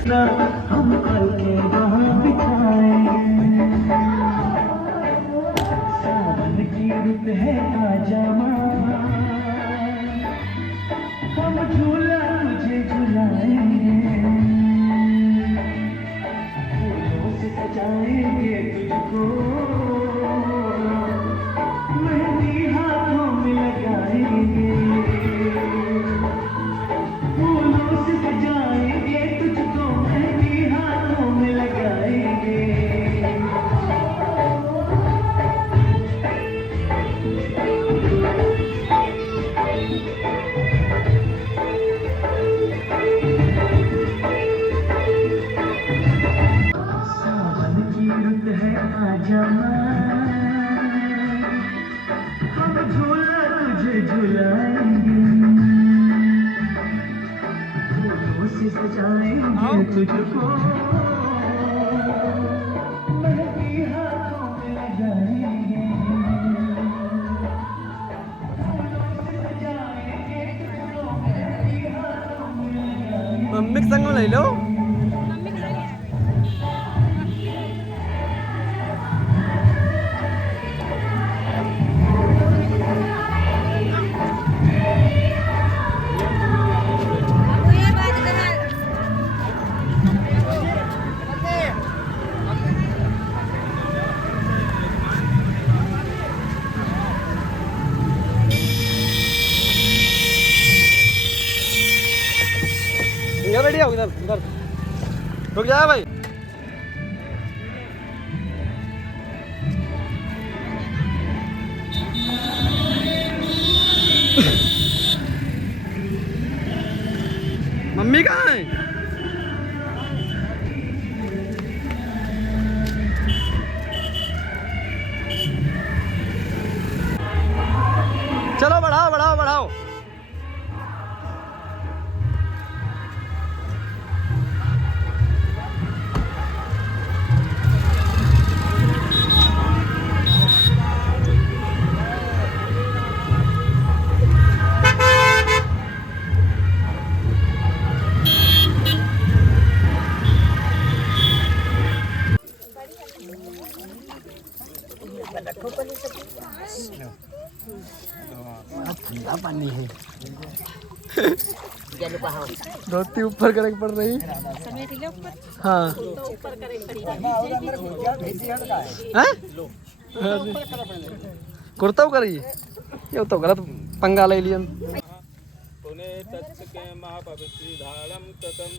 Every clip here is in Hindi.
हम पल के वहाँ बिताएंगे, सावन की रुत है आजा माँ, हम झूला तुझे झुलाएंगे, फूलों से सजाएंगे तुझको, मेहंदी हाथों में लगाएंगे, फूलों से सजाएंगे तुझको, मेहंदी हाथों में लगाएंगे। सावन की रुत है आजा माँ, हम झूला तुझे झुलाएंगे, फूलों से सजाएंगे तुझको, मेहंदी हाथों में लगाएंगे, फूलों से सजाएंगे तुझको, मेहंदी हाथों में लगाएंगे। मम्मी के संग में ले लो। इधर रेडी हो, इधर इधर रुक जा भाई। मम्मी कहाँ है? चलो बढ़ाओ बढ़ाओ बढ़ाओ। ठंडा पानी है। धोती ऊपर करके पड़ रही। हाँ कुर्ता करी ये तो गलत पंगा ले लिया। के महापवित्री धारम कृतम,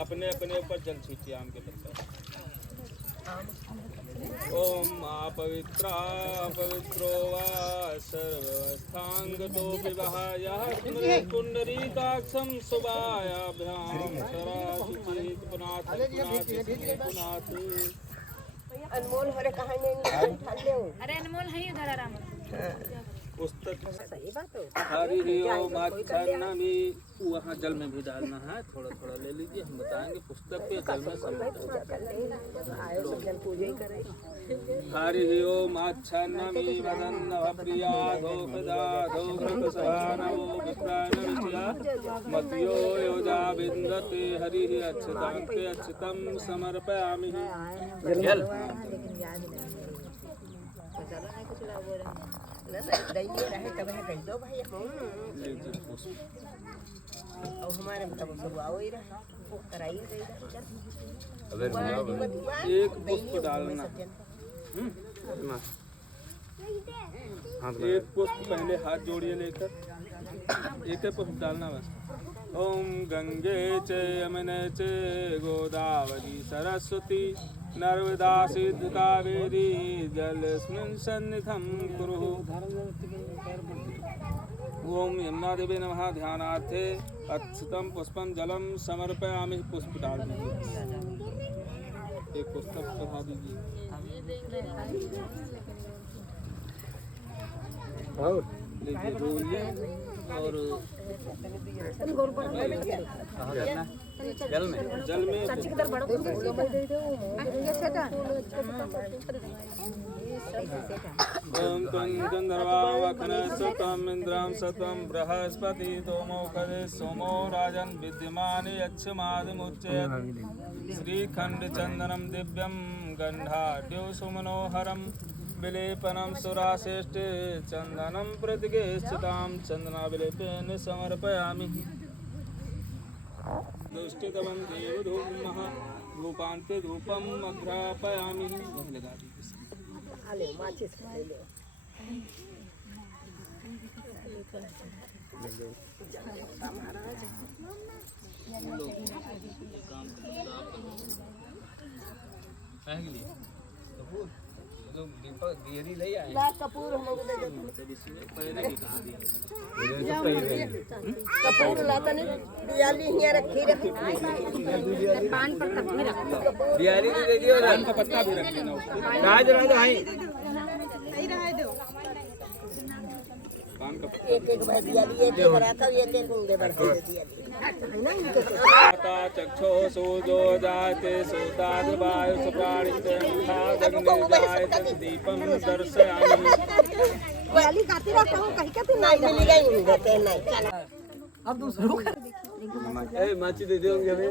अपने अपने ऊपर जल छीटिए आम के पत्ता। ओम अपवित्रा पवित्रो वा सर्वस्थांगतो विवाह यः स्मरेत् पुंडरीकाक्षं सुभायाभ्यां सरासुचित पुनाथ पुनाथ। अनमोल हरे कहां नहीं ठाल ले। अरे अनमोल है इधर आराम। पुस्तक सही बात हो। हरि ओम आच्छन्नमि, वहाँ जल में भी डालना है, थोड़ा थोड़ा ले लीजिए, हम बताएंगे। पुस्तक पे जल में आए सब जन पूजा ही करे। हरि ओम आच्छन्नमि मदन्न प्रियाधो प्रदाधो कृतसहानवो विप्राणविषया मत्यो योजा विन्दते हरि अच्छतान्ते अच्छतं समर्पयामि। लेकिन याद नहीं चलो नहीं कुछ ला बोल दैये रहे तब है कह दो भाई हम और हमारे मतलब शुरुआत ही रहा वो कराई गई एक पुष्प डालना, एक पुष्प पहले हाथ जोड़िए लेकर, एक पुष्प डालना बस। ओम गंगे च यमुने च गोदावरी सरस्वती नर्मदा सिद्ध कावेरी जलस्मिन् सन्निधं कुरु। ओम यमुना देवी नमः। ध्यानार्थे अक्षतं पुष्पं जलम समर्पयामि। पुष्प डाल दीजिए, एक पुस्तक चढ़ा दीजिए। और लीजिए बोलिए और जल में ओम त्वं गंधर्वावखन सत्वं इंद्रं सत्वं बृहस्पति तोमो कदे सोमो राजन् विद्यमाने यच्छमादिमुच्चयत् श्रीखंड चंदनम दिव्यं गंधाढ्यो सुमनोहरं विलेपनं सुराश्रेष्ठे चंदनं प्रतिगेश्चितां चंदनाविलेपेन समर्पयामि दुष्टितमं देवधूमः धूपान्ते धूपम् अघ्रापयामि। आले माचिस ले लो ला कपूर हम लोग दे देते कपूर लाता नहीं दियाली यहाँ रखी पान पत्ता भी रख दियाली भी दे दियो पान का पत्ता भी रख देना राज रह दो भाई सही रह दो पान का एक एक भाई दियाली एक एक रखा एक एक उंगली बढ़ दे दियाली है ना इनके माता चक्षो सूजो जाते सूताद वायु सुप्राणिते मुखादग्नि जायते दीपं दर्शयामि। दियाली गाती रहता हूँ कहीं का भी नहीं मिली गई देते नहीं चला अब दूसरों का ए माची दे दोगे हमें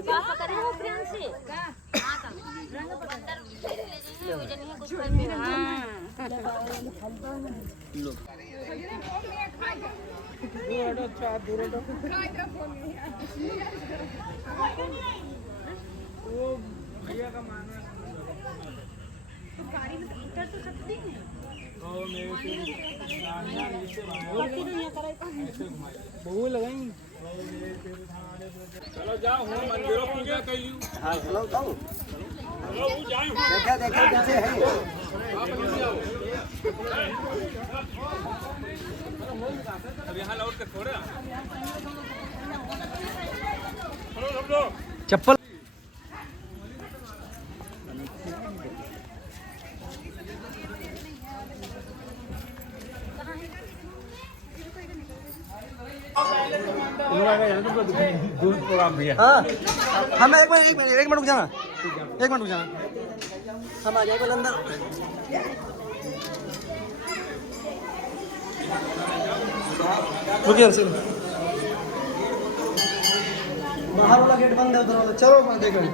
वो भैया का मानना तो गाड़ी में उतर तो सकती है बहु लगाई। चलो जाओ हम मंदिरों पूजा कर लियो। हाँ चलो जाओ चलो जाए देखा देखा कैसे है अब यहाँ लौट के थोड़ा सब लोग चप्पल हाँ हमें एक मिनट रुक जाना हम आ जाएंगे अंदर। रुकिए सिंह बाहर वाला गेट बंद है उधर वाला चलो मैं देख रहा हूँ।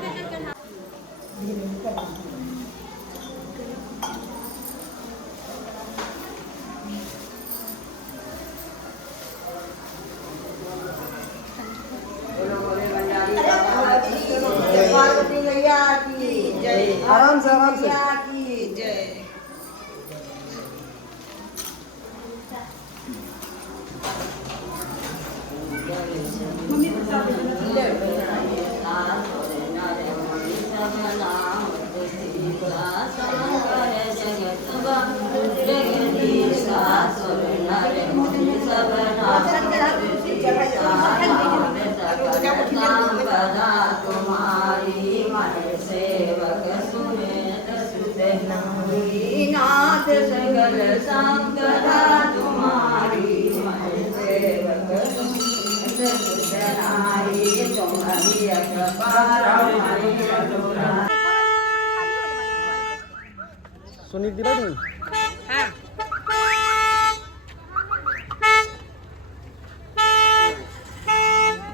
पार्वती मैया की जय आराम से मैया की जय नाथ सकल संकरा तुम्हारी मन सेवक नारी तुम्हारी सुनील दी बैठ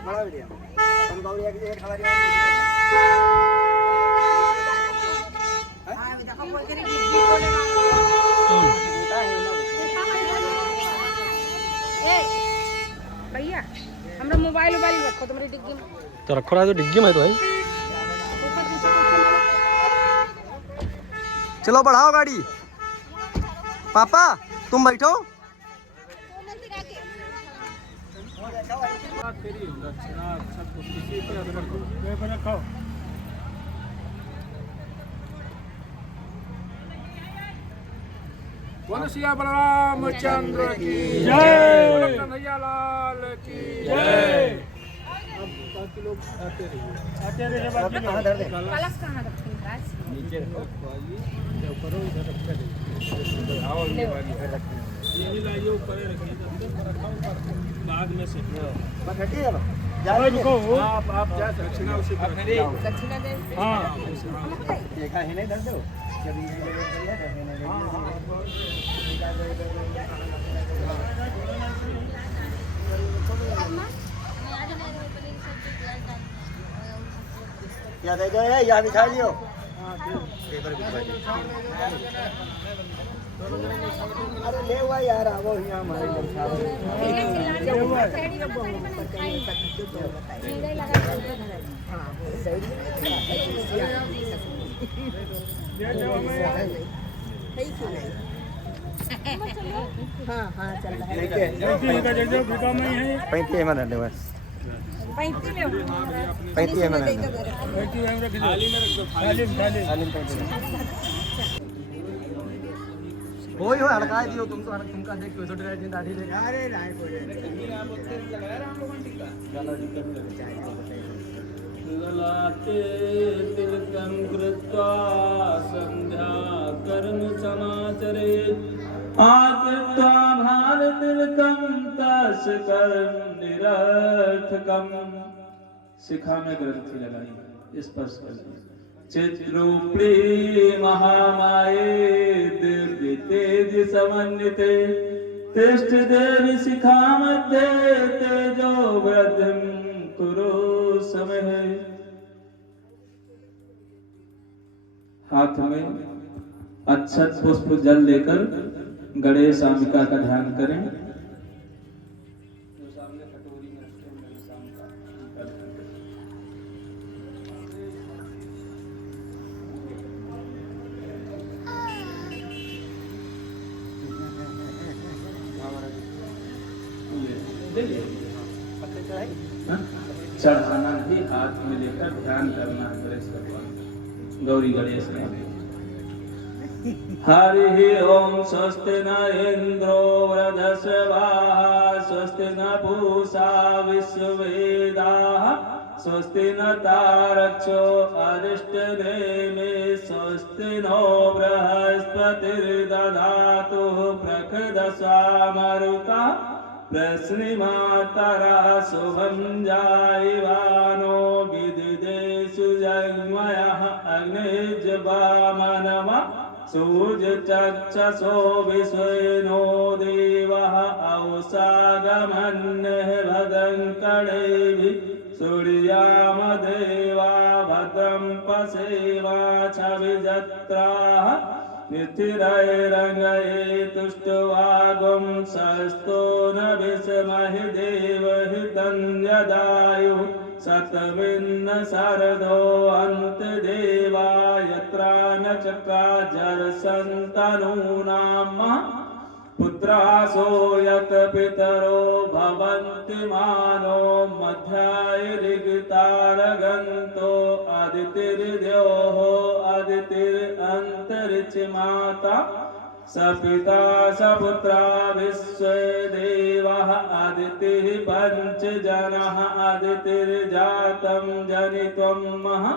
बड़ा वीडियो हम बावड़िया की जगह खड़ा भैया हमरा मोबाइल रखो तुम्हारी डिग्गी में तो रखो ना तो डिग्गी में तो है। चलो बढ़ाओ गाड़ी पापा तुम बैठो। बोलो सिया बलरामचंद्र की जय, कन्हैया लाल की जय। अब बाकी लोग आते रहिए बाकी कहाँ धर दे कलश कहाँ रखेंगे आज नीचे रखो ऊपर इधर रख दे आओ ये वाली है रखना यही लाइए ऊपर ही रखिए बाद में से बस हटी है जा रहे हो आप जा दक्षिणा उसी तरफ दक्षिणा दे हाँ देखा है नहीं दर्द हो जब ये ले क्या दे दो या बिछा लियो पेपर बिछा दियो अरे ले हुआ यार वो यहाँ हमारे हाँ हाँ चल रहा है 35 मिनट बस 35 में 35 मिनट थाली में रख दो थाली वही हो हड़का दियो तुम तो तुमका देख के छोटे रहते दाढ़ी ले अरे नहीं कोई ललाटे तिलकं कृत्वा संध्या कर्म समाचरेत् आकृत्वा भारतिलकं तस्य कर्म निरर्थकम् शिखा में ग्रंथि लगाई स्पर्श कर चित्रूपी महामाये दिव्य तेज समन्विते तिष्ठ देवी शिखा मध्ये तेजो वृद्धिं कुरु समय। हाथ में अक्षत पुष्प जल लेकर गणेश अंबिका का ध्यान करें। जो सामने कटोरी में रखते हैं गणेश अंबिका चढ़ाना नहीं, हाथ में लेकर ध्यान करना है गणेश भगवान गौरी गणेश में। हरि ओम स्वस्ति न इंद्रो वृधस्वाहा स्वस्ति न पूषा विश्ववेदाः स्वस्ति न तारक्षो अरिष्टनेमि स्वस्ति नो बृहस्पतिर्दधातु प्रकृदशा मरुता प्रश्निमातरा शुभं जायमानो विदिदेषु जग्मयः अग्निज्वामनवा सूर्यचक्षसो विश्वेनो देवः औषागमन्यः भद्रं कणेभिः सूर्यामदेवा भद्रं पश्येमाच्छविजत्राः निथिरैरङ्गये तुष्टवागुं शस्तो न विस्महि देवहितं यदायुः शतमिन्न शरदो अन्तदेवा यत्रा नक्षत्रा जरसन्तनूनां पुत्रासो यत् पितरो भवन्ति मानो मध्यायरिगतारगन्तो अदितिर्द्योः अदितिरन्तरिक्षमाता सपिता सपुत्रा विश्वे देवः अदितिः पञ्चजनः अदितिर्जातं जनित्वं महा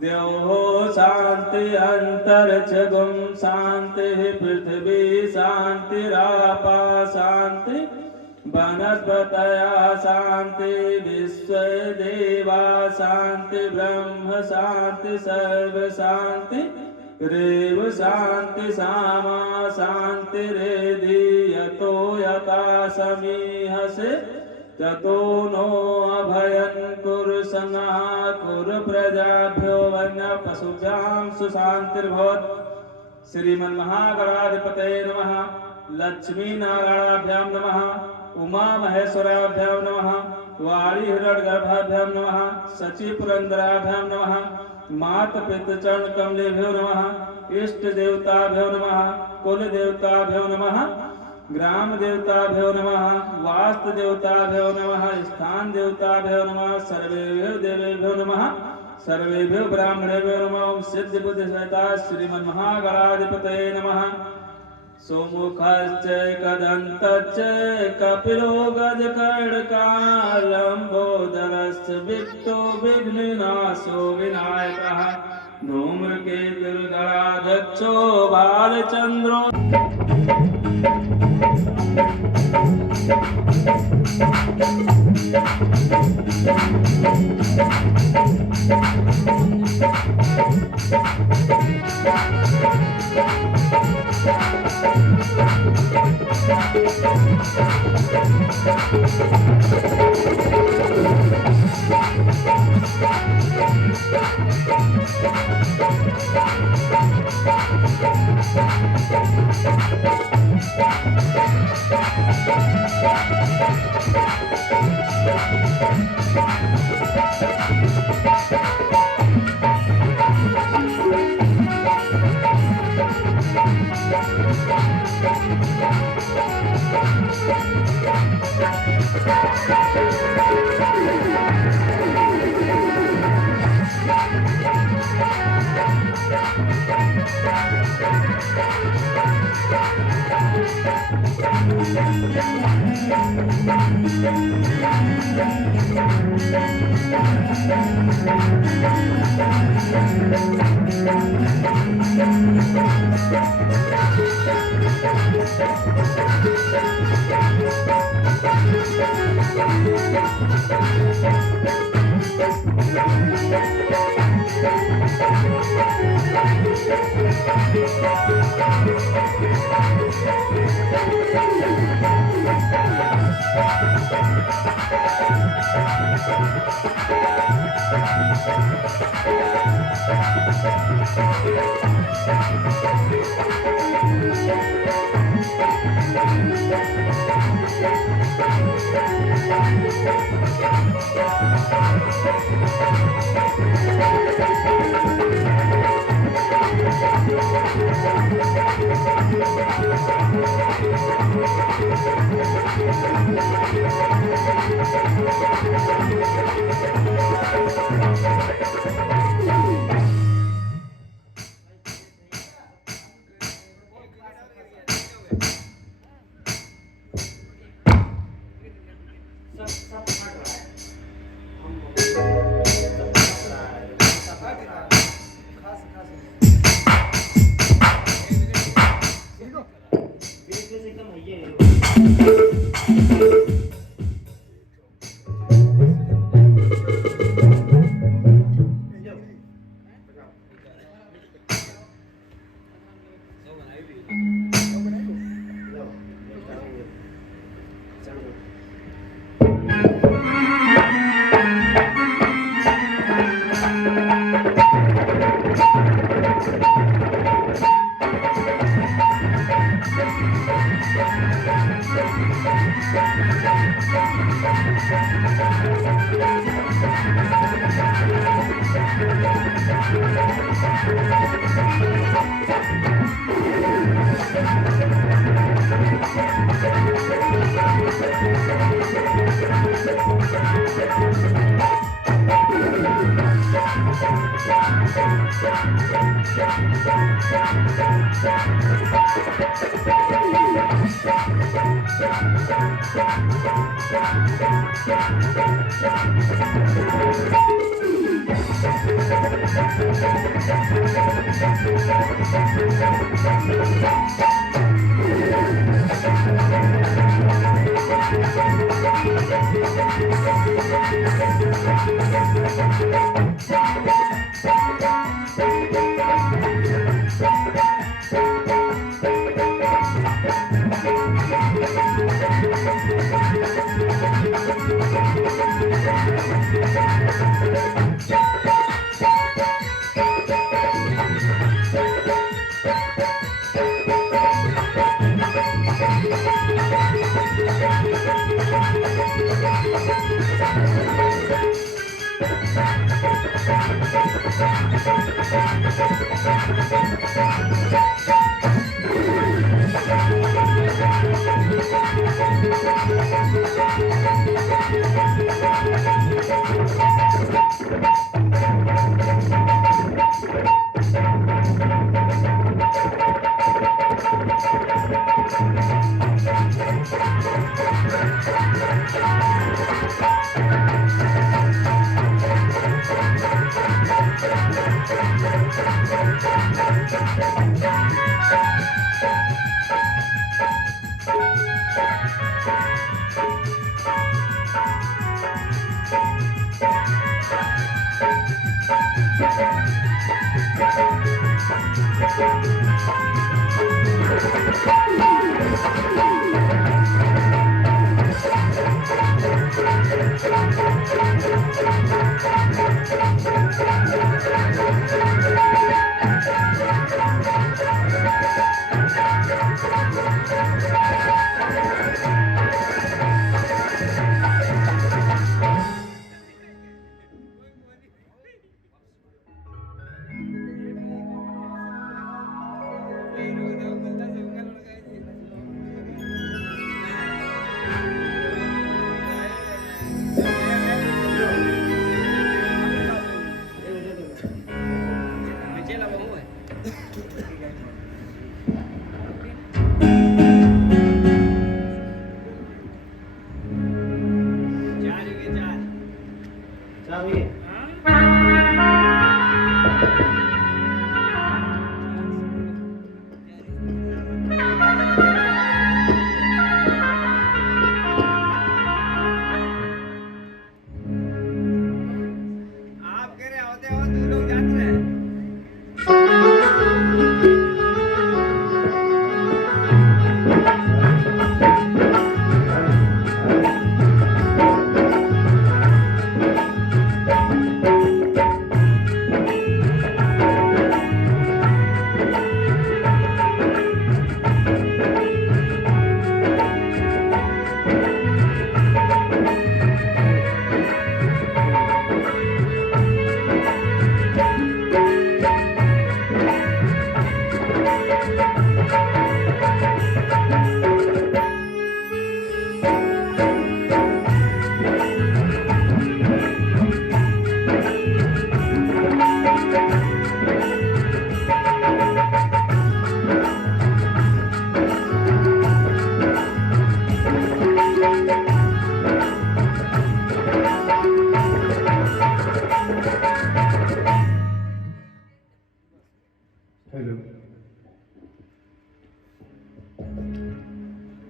द्योः शान्ति अन्तरिक्षगुं शान्तिः पृथिवी शान्तिरापा शान्ति वनस्पतयः शान्ति विश्वे देवा शान्ति ब्रह्म शान्ति सर्व शान्ति रेव शान्ति सामा शान्तिरेधि यतो यथा समीहसे ततो नो अभयं कुरु सनः कुरु प्रजाभ्यो वन्य पशुभ्यां सुशान्तिर्भवत्। श्रीमन्महागणाधिपतये नमः। लक्ष्मी नारायणाभ्यां नमः। उमा महेश्वराभ्यां नमः। वाणी हिरण्यगर्भाभ्यां नमः। शची पुरंदराभ्यां नमः। मात पितृचरण कमलेभ्यो नमः। इष्ट देवताभ्यो नमः। कुल देवताभ्यो नमः। ग्राम देवताभ्यो नमः। वास्तु देवताभ्यो नमः। स्थान देवताभ्यो नमः। सर्वेभ्यो देवेभ्यो नमः। सर्वेभ्यो ब्राह्मणेभ्यो नमः। ओम सिद्धि बुद्धि सहिता श्रीमन्महागणाधिपतये नमः। सोमुखश्च कदन्तश्च कपिलो गजकर्णकालम्बोदरश्च वित्तो विघ्ननाशो विनायकः धूम्रकेतुर्गणाध्यक्षो बालचन्द्रो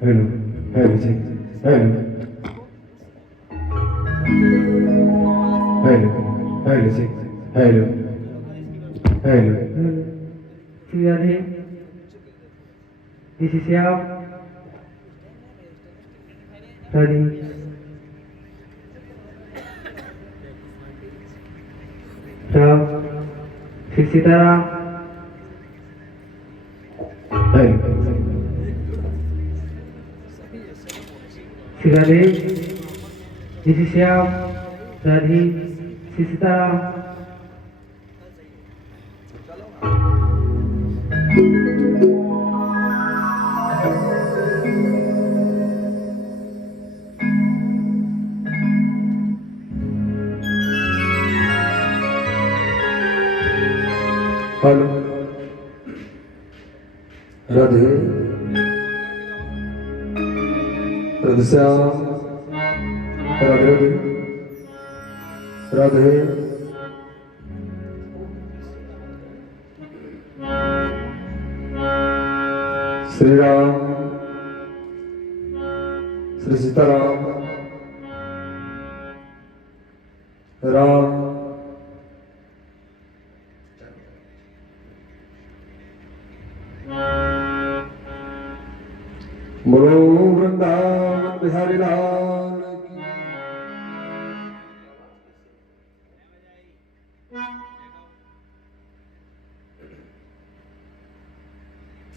Hello, hello, check. Hello. Hello, hello, check. Hello. Hello. Clearly, this is your study. Hello, Sitaram. Hello. Clearly, this is your study. Sitaram. Hello. Radhe. Radhyam. Radhe. Radhe. Sri Ram. Sri Sitaram. Ram. बोलो वृंदावन बिहारी लाल की।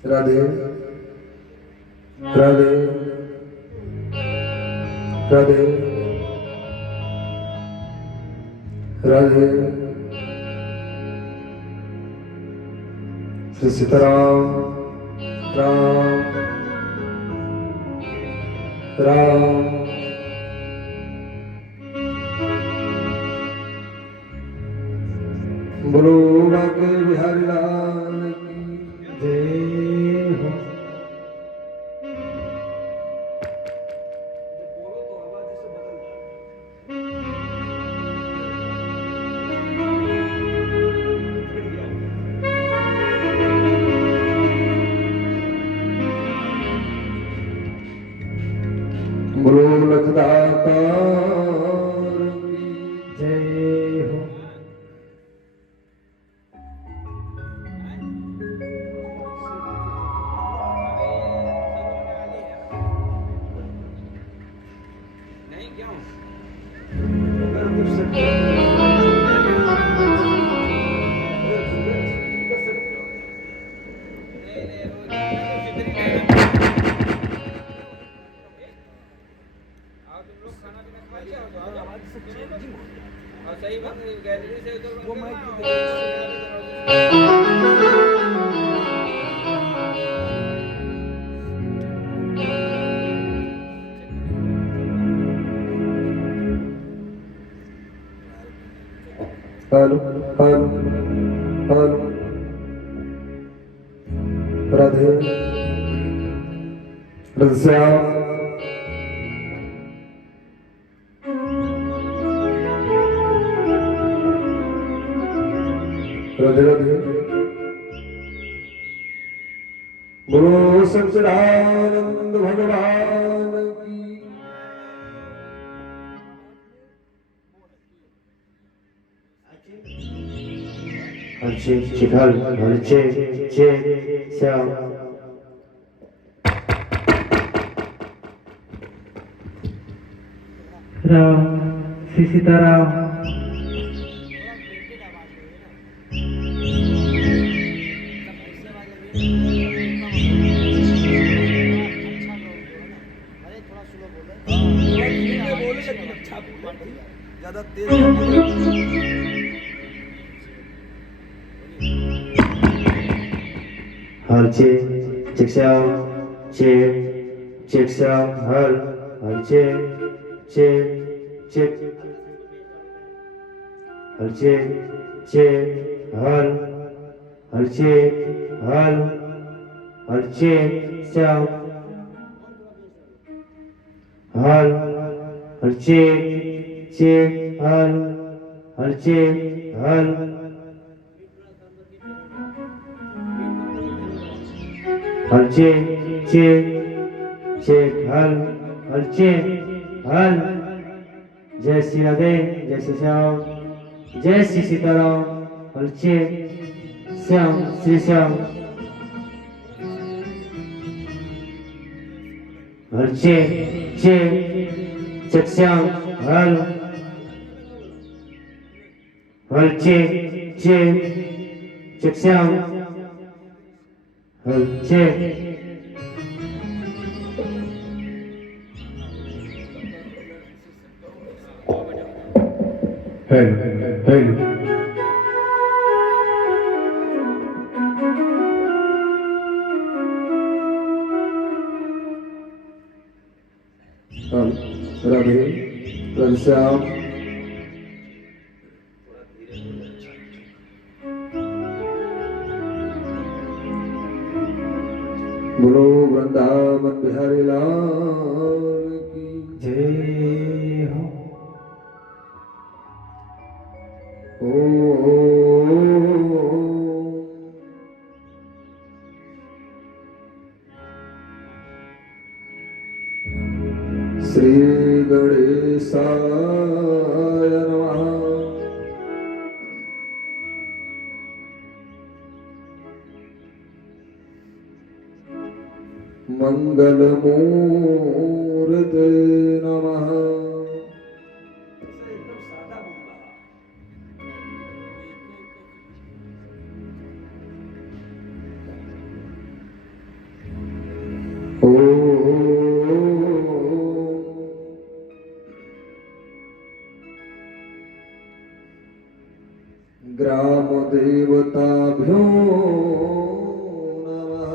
राधे राधे राधे राधे श्री सीताराम राम राम। बोलो बाके बिहारी लाल की जय हो। बोलो लखदातार की जय हो। Hello hello hello Radhe Shyam Radhe Radhe बोलो सच्चिदानंद भगवान की हर्षे शिखर हर्षे चे श्याम राम श्री सीताराम हर्षे चिक्ष्याम चे चिक्ष्याम हर हर्षे चे चिक हर्षे चे हर हर्षे हर हर्षे श्याम हर हर्षे चे हर हर्षे हर हर्षे चे हर हर्षे हर जय श्री राधे जय श्री श्याम जय श्री सीताराम हर्षे श्याम श्री श्याम हर्षे चे चक्ष्याम हर हर्षे चे चक्ष्याम हर्षे हेलो हेलो राधे श्याम बोलो वृंदावन बिहारी लाल की जय हो। श्री गणेशाय नमः। मंगलमूर्ते नमः। ग्राम देवताभ्यो नमः।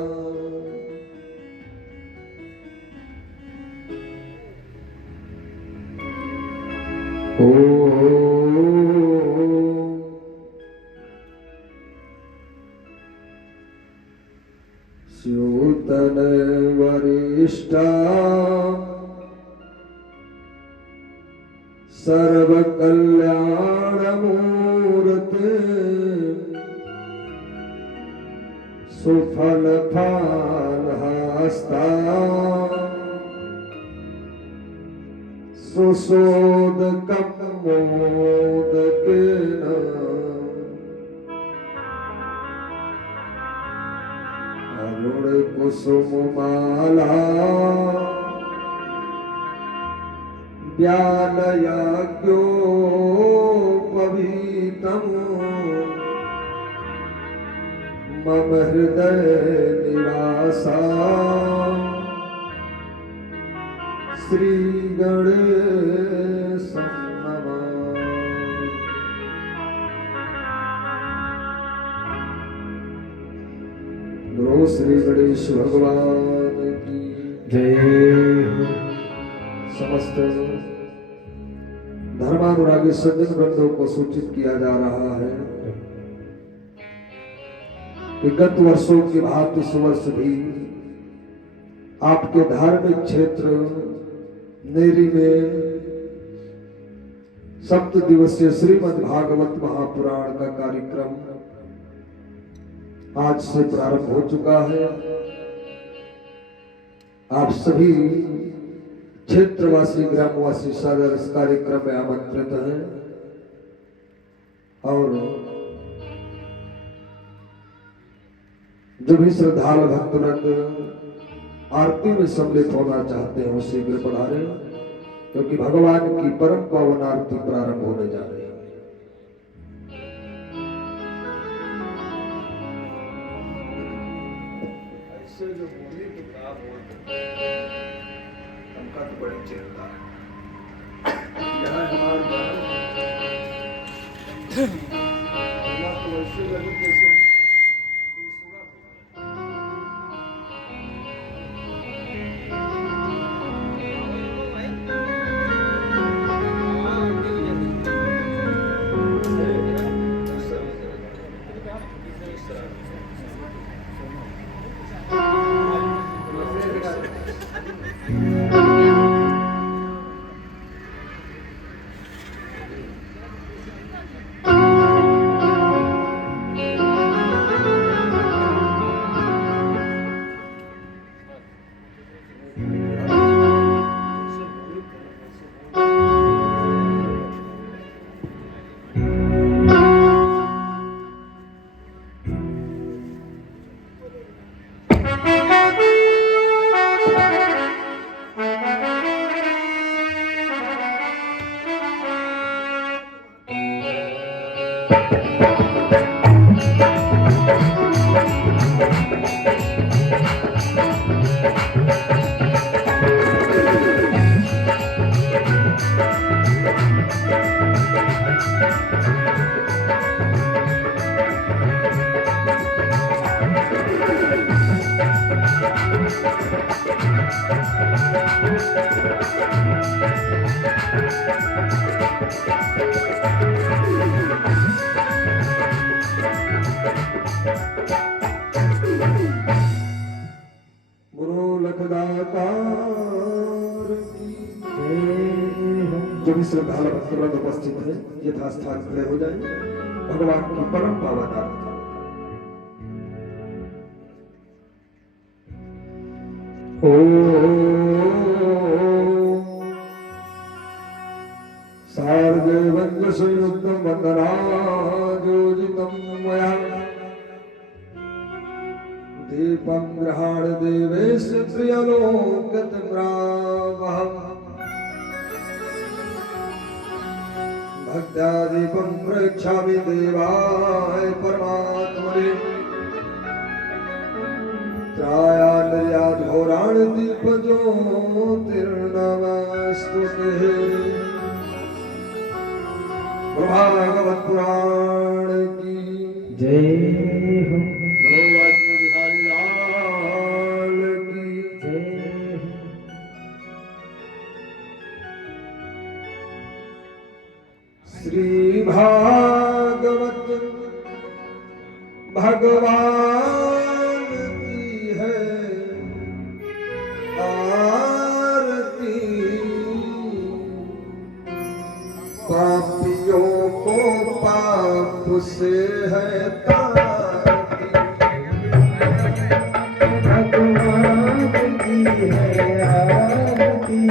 स्यूतन वरिष्ठा सर्वकल्याणमूर्ते सुफल फालहस्ता सुशोदकं मोदकेन अरुणकुसुममाला व्यालयाज्ञोपवीतम् मम हृदय निवासा श्री गणेशं नमामि। बोलो श्री गणेश भगवान की जय। समस्त धर्मानुरागी सज्जन वृंदों को सूचित किया जा रहा है कि गत वर्षों की भांति इस वर्ष भी आपके धार्मिक क्षेत्र नेरी में 7 दिवसीय श्रीमद् भागवत महापुराण का कार्यक्रम आज से प्रारंभ हो चुका है। आप सभी क्षेत्रवासी ग्रामवासी सादर इस कार्यक्रम में आमंत्रित हैं और जो भी श्रद्धालु भक्तवृंद आरती में सम्मिलित होना चाहते हैं वो शीघ्र पधारे, क्योंकि भगवान की परम पावन आरती प्रारंभ होने जा रही है। ऐसे जो बोली तो आप बोलते हमका तो बड़ी चिंता है। यहाँ हमारे तो ऐसे लगे जैसे जो भी श्रद्धालु भक्तवृंद उपस्थित है यथास्थान खड़े हो जाए। भगवान की परम पावन आरती। सार्वजनिक संयुक्तं वन्दनायोजितं मया दीपं गृहाण देवेश प्रियलोकतम्रावहम् भक्त्यादीपं प्रयच्छामि देवाय परमात्मने त्रायालयाधोराण दीपज्योतिर्नमस्तुते। भागवत पुराण की जय हो। बिहारी लाल की जय हो। श्री भागवत भगवान की है आरती। पापियों को पाप से है तारती। भगवान की है आरती।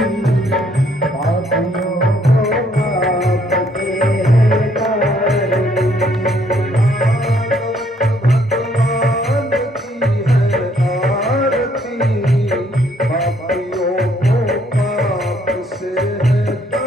पापियों को पाप से है तारती। भगवान की है आरती। पापियों को पाप से है तारती।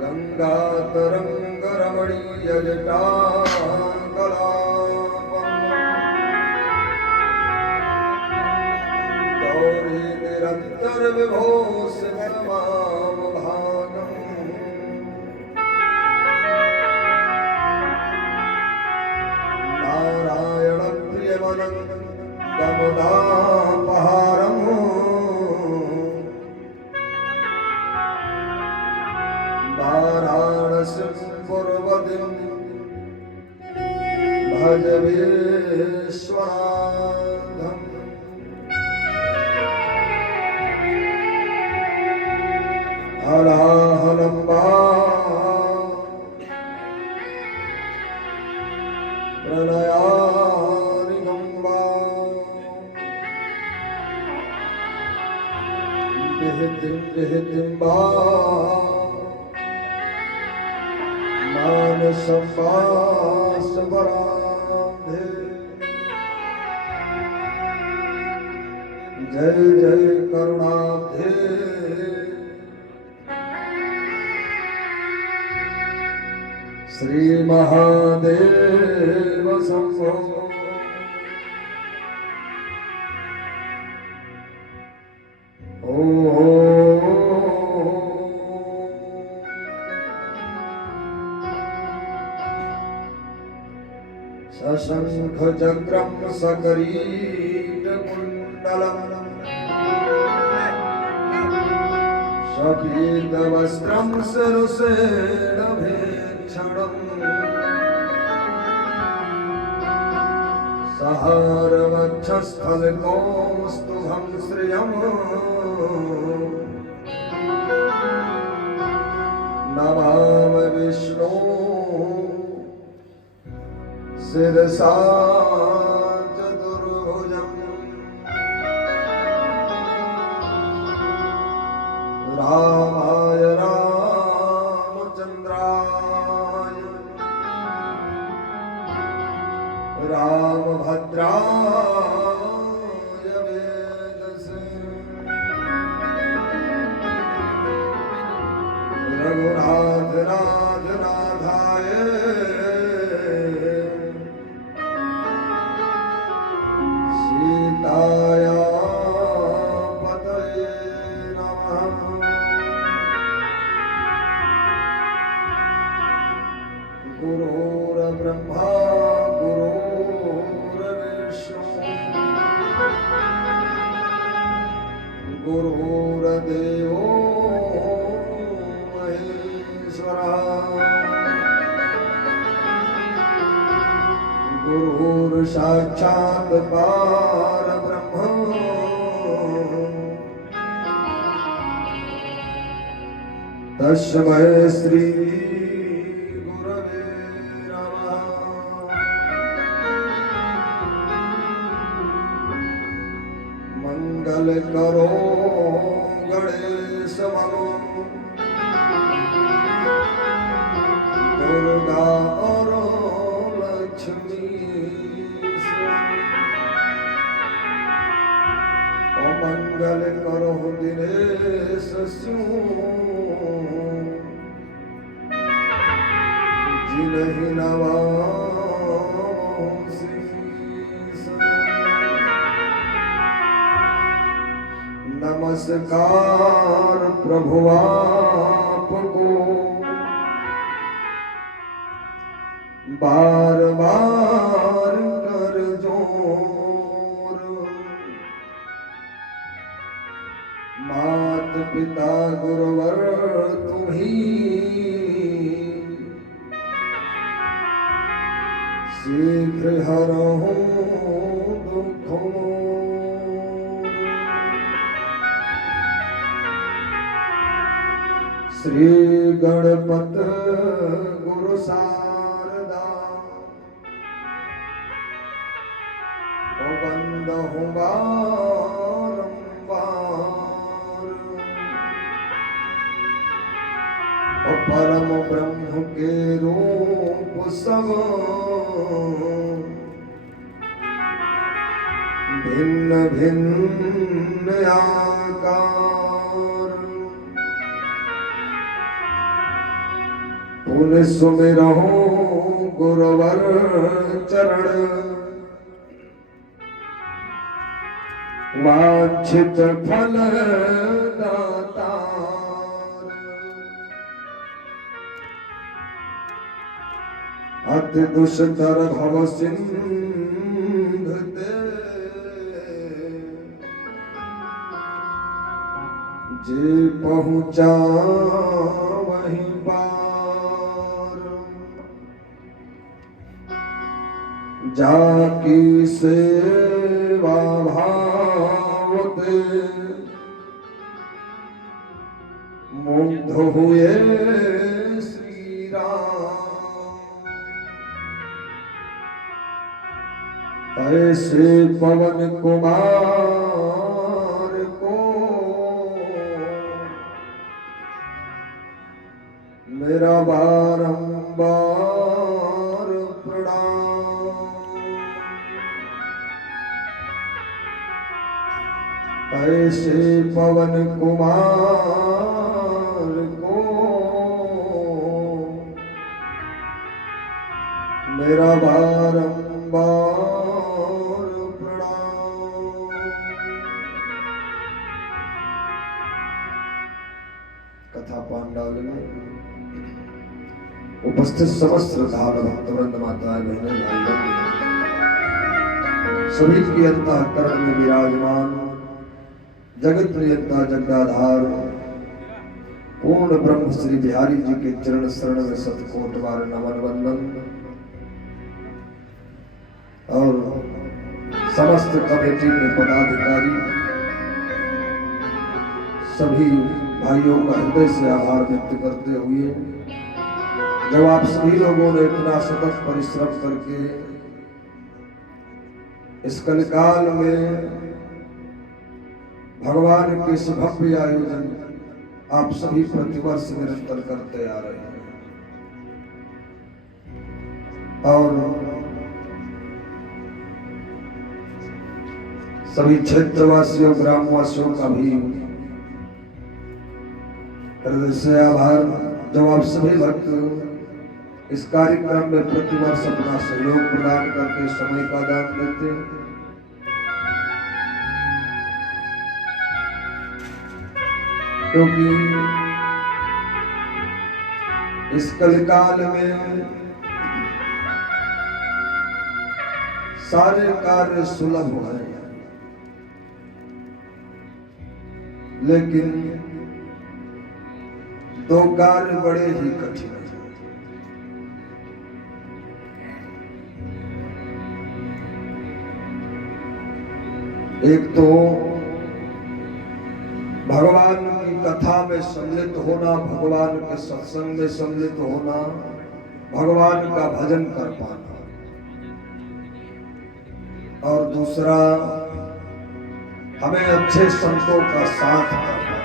गंगा तरंग रमणीय जटा गौरी निरंतर विभोष तमाम भागम नारायण प्रियमनं दमुदापहारम् वाराणसी पूर्वदिं भज विश्वनाथम् हलाहलं संवास बराधे जय जय करुणाधे श्री महादेव शंभो शशंख चक्रम सकरीट कुंडलम शपीत वस्त्रम शिरुषेणभेक्षणम सहारवक्षस्थलकौस्तुभं श्रियम् नमामि विष्णु शिरसा चतुर्भुजम् रामाय रामचन्द्राय रामभद्राय वेदसे रघुनाथ नाथ नाथाय सीताया पतये नमः गुरुर्ब्रह्मा गुरुर्देवो महेश्वरः गुरुर्साक्षात् परब्रह्म तस्मै श्री गुरवे नमः मंगल करो गणेश मनो दुर्गा और लक्ष्मी ओ मंगल करो दिनेश जिन्हि नवांसि नमस्कार प्रभु आपको बार बार कर जोर मात पिता गुरुवर तुम्ही शीघ्र हरहु दुखों श्री गणपत गुरु शारदा बंदहु बारंबार परम ब्रह्म के रूप सब भिन्न भिन्न आकार पुण्य सुमिरहु गुरुवर चरण वांछित फल दातार अति दुष्कर भव सिंध ते जे पहुँचा वहीं पार जाकी सेवा भावते मुग्ध हुए श्री राम ऐसे पवन कुमार को मेरा बारंबार प्रणाम। ऐसे पवन कुमार को मेरा बारंबार प्रणाम। कथा पांडाल में उपस्थित समस्त श्रद्धालु भक्तवृंद, माताएं, बहनें, भाई बहन, सभी की अंतःकरण में विराजमान जगत प्रियंता जगदाधार पूर्ण ब्रह्म श्री बिहारी जी के चरण शरण में सतकोट बार नमन वंदन और समस्त कमेटी के पदाधिकारी सभी भाइयों का हृदय से आभार व्यक्त करते हुए, जब आप सभी लोगों ने इतना सतत परिश्रम करके इस कलिकाल में भगवान के इस भव्य आयोजन आप सभी प्रतिवर्ष निरंतर करते आ रहे हैं और सभी क्षेत्रवासियों, ग्रामवासियों का भी हृदय से आभार, जब आप सभी भक्त इस कार्यक्रम में प्रतिवर्ष अपना सहयोग प्रदान करके समय का दान देते हैं। क्योंकि इस कलिकाल में सारे कार्य सुलभ हैं, लेकिन दो कार्य बड़े ही कठिन हैं। एक तो भगवान की कथा में सम्मिलित होना, भगवान के सत्संग में सम्मिलित होना, भगवान का भजन कर पाना, और दूसरा हमें अच्छे संतों का साथ करना।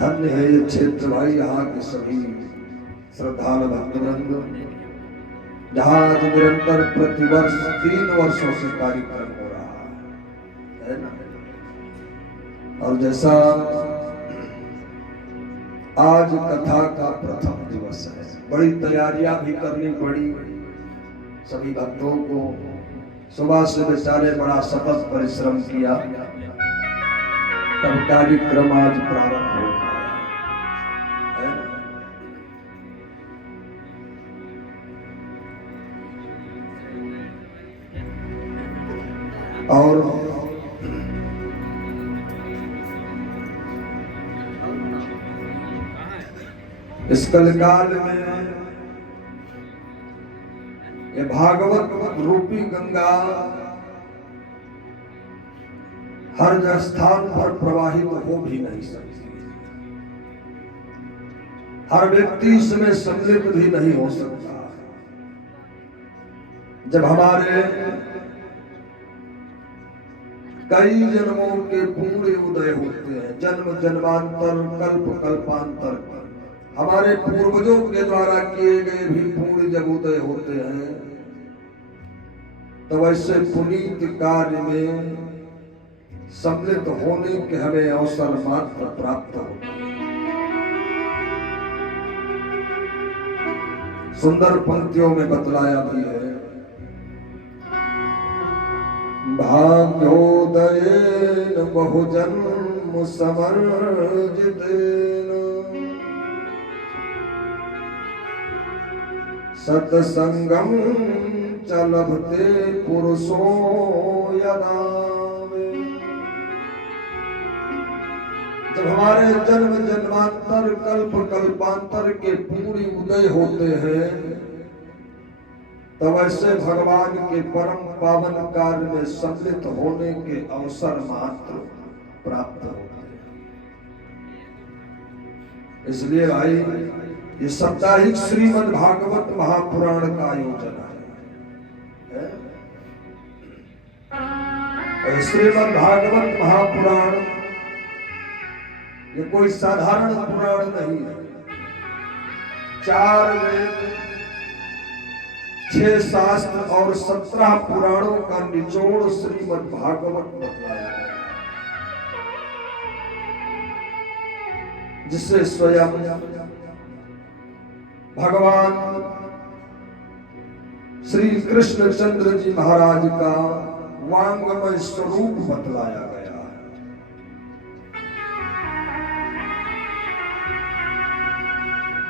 धन्य है ये क्षेत्र भाई, यहाँ के सभी श्रद्धालु भक्तवृंद, जहाँ आज निरंतर प्रतिवर्ष 3 वर्षों से कार्यक्रम हो रहा है ना। और जैसा आज कथा का प्रथम दिवस है, बड़ी तैयारियां भी करनी पड़ी सभी भक्तों को। सुबह से बेचारे बड़ा सतत परिश्रम किया, तब कार्यक्रम आज प्रारंभ हो गया है ना। और इस कलिकाल में ये भागवत रूपी गंगा हर स्थान पर प्रवाहित हो भी नहीं सकती, हर व्यक्ति इसमें सम्मिलित भी नहीं हो सकता। जब हमारे कई जन्मों के पूरे उदय होते हैं, जन्म जन्मांतर कल्प कल्पांतर, हमारे पूर्वजों के द्वारा किए गए भी पूर्ण जब उदय होते हैं, तो वैसे पुनीत कार्य में सम्मिलित होने के हमें अवसर मात्र प्राप्त होता है। सुंदर पंक्तियों में बतलाया भी है, भाग्योदयेन बहुजन्म समर्जितेन सत्संगम च लभते पुरुषो यदा। जब हमारे जन्म जन्मांतर कल्प कल्पांतर के पूरी उदय होते हैं, तब ऐसे भगवान के परम पावन कार्य में सम्मिलित होने के अवसर मात्र प्राप्त होते हैं। इसलिए भाई ये साप्ताहिक श्रीमद् भागवत महापुराण का आयोजन है। श्रीमद् भागवत महापुराण ये कोई साधारण पुराण नहीं है। 4 वेद, 6 शास्त्र और 17 पुराणों का निचोड़ श्रीमद् भागवत बतलाया है, जिसे स्वयं भगवान श्री कृष्णचंद्र जी महाराज का वांगमय स्वरूप बतलाया गया है।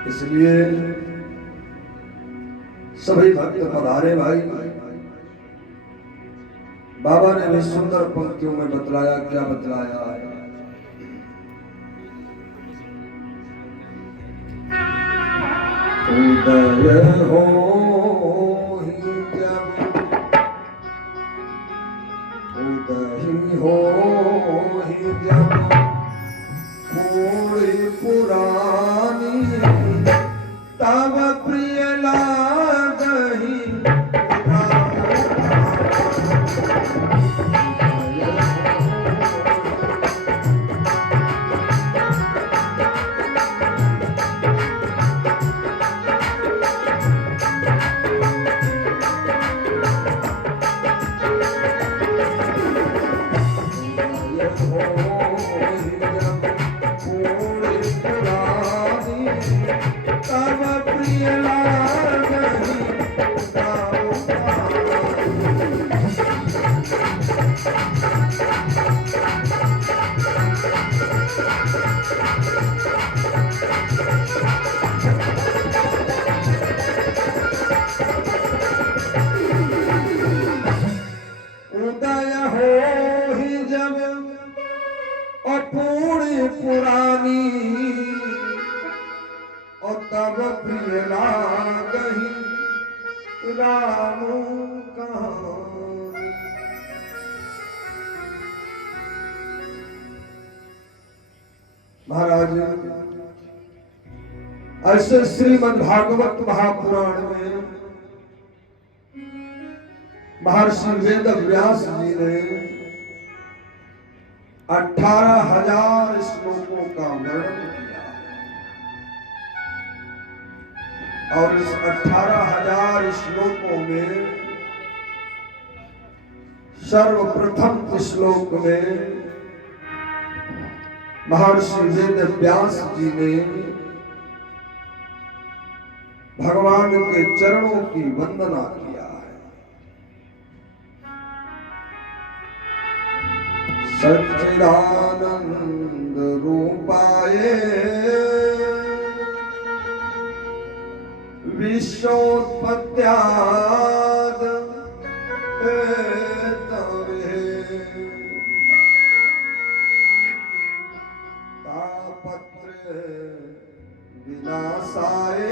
इसलिए सभी भक्त पधारे भाई। बाबा ने भी सुंदर पंक्तियों में बतलाया, क्या बतलाया है? उदय हो ही जब, उदय हो ही जब पूरी पुरानी, तब प्रिय लागहि पुरानी, और तब प्रिय लागहि राम कहानी। महाराज, ऐसे श्रीमद् भागवत महापुराण में महर्षि वेद व्यास जी ने 18,000 श्लोकों का वर्णन किया और इस 18,000 श्लोकों में सर्वप्रथम श्लोक में महर्षि वेद व्यास जी ने भगवान के चरणों की वंदना किया है। सच्चिदानंद रूपाये विश्वोत्पत्त्याद हेतवे तापत्र विनाशाय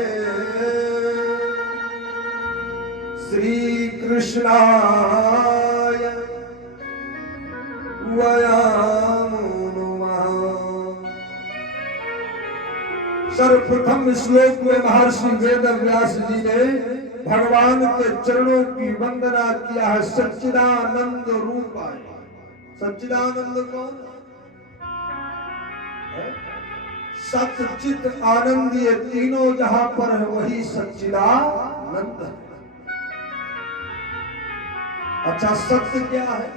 श्री कृष्णाय सर्वप्रथम श्लोक में महर्षि वेद व्यास जी ने भगवान के चरणों की वंदना किया है। सच्चिदानंद रूपाय। सच्चिदानंद कौन? सत्य चित आनंद, ये तीनों जहां पर है वही सच्चिदानंद है। अच्छा, सत्य क्या है?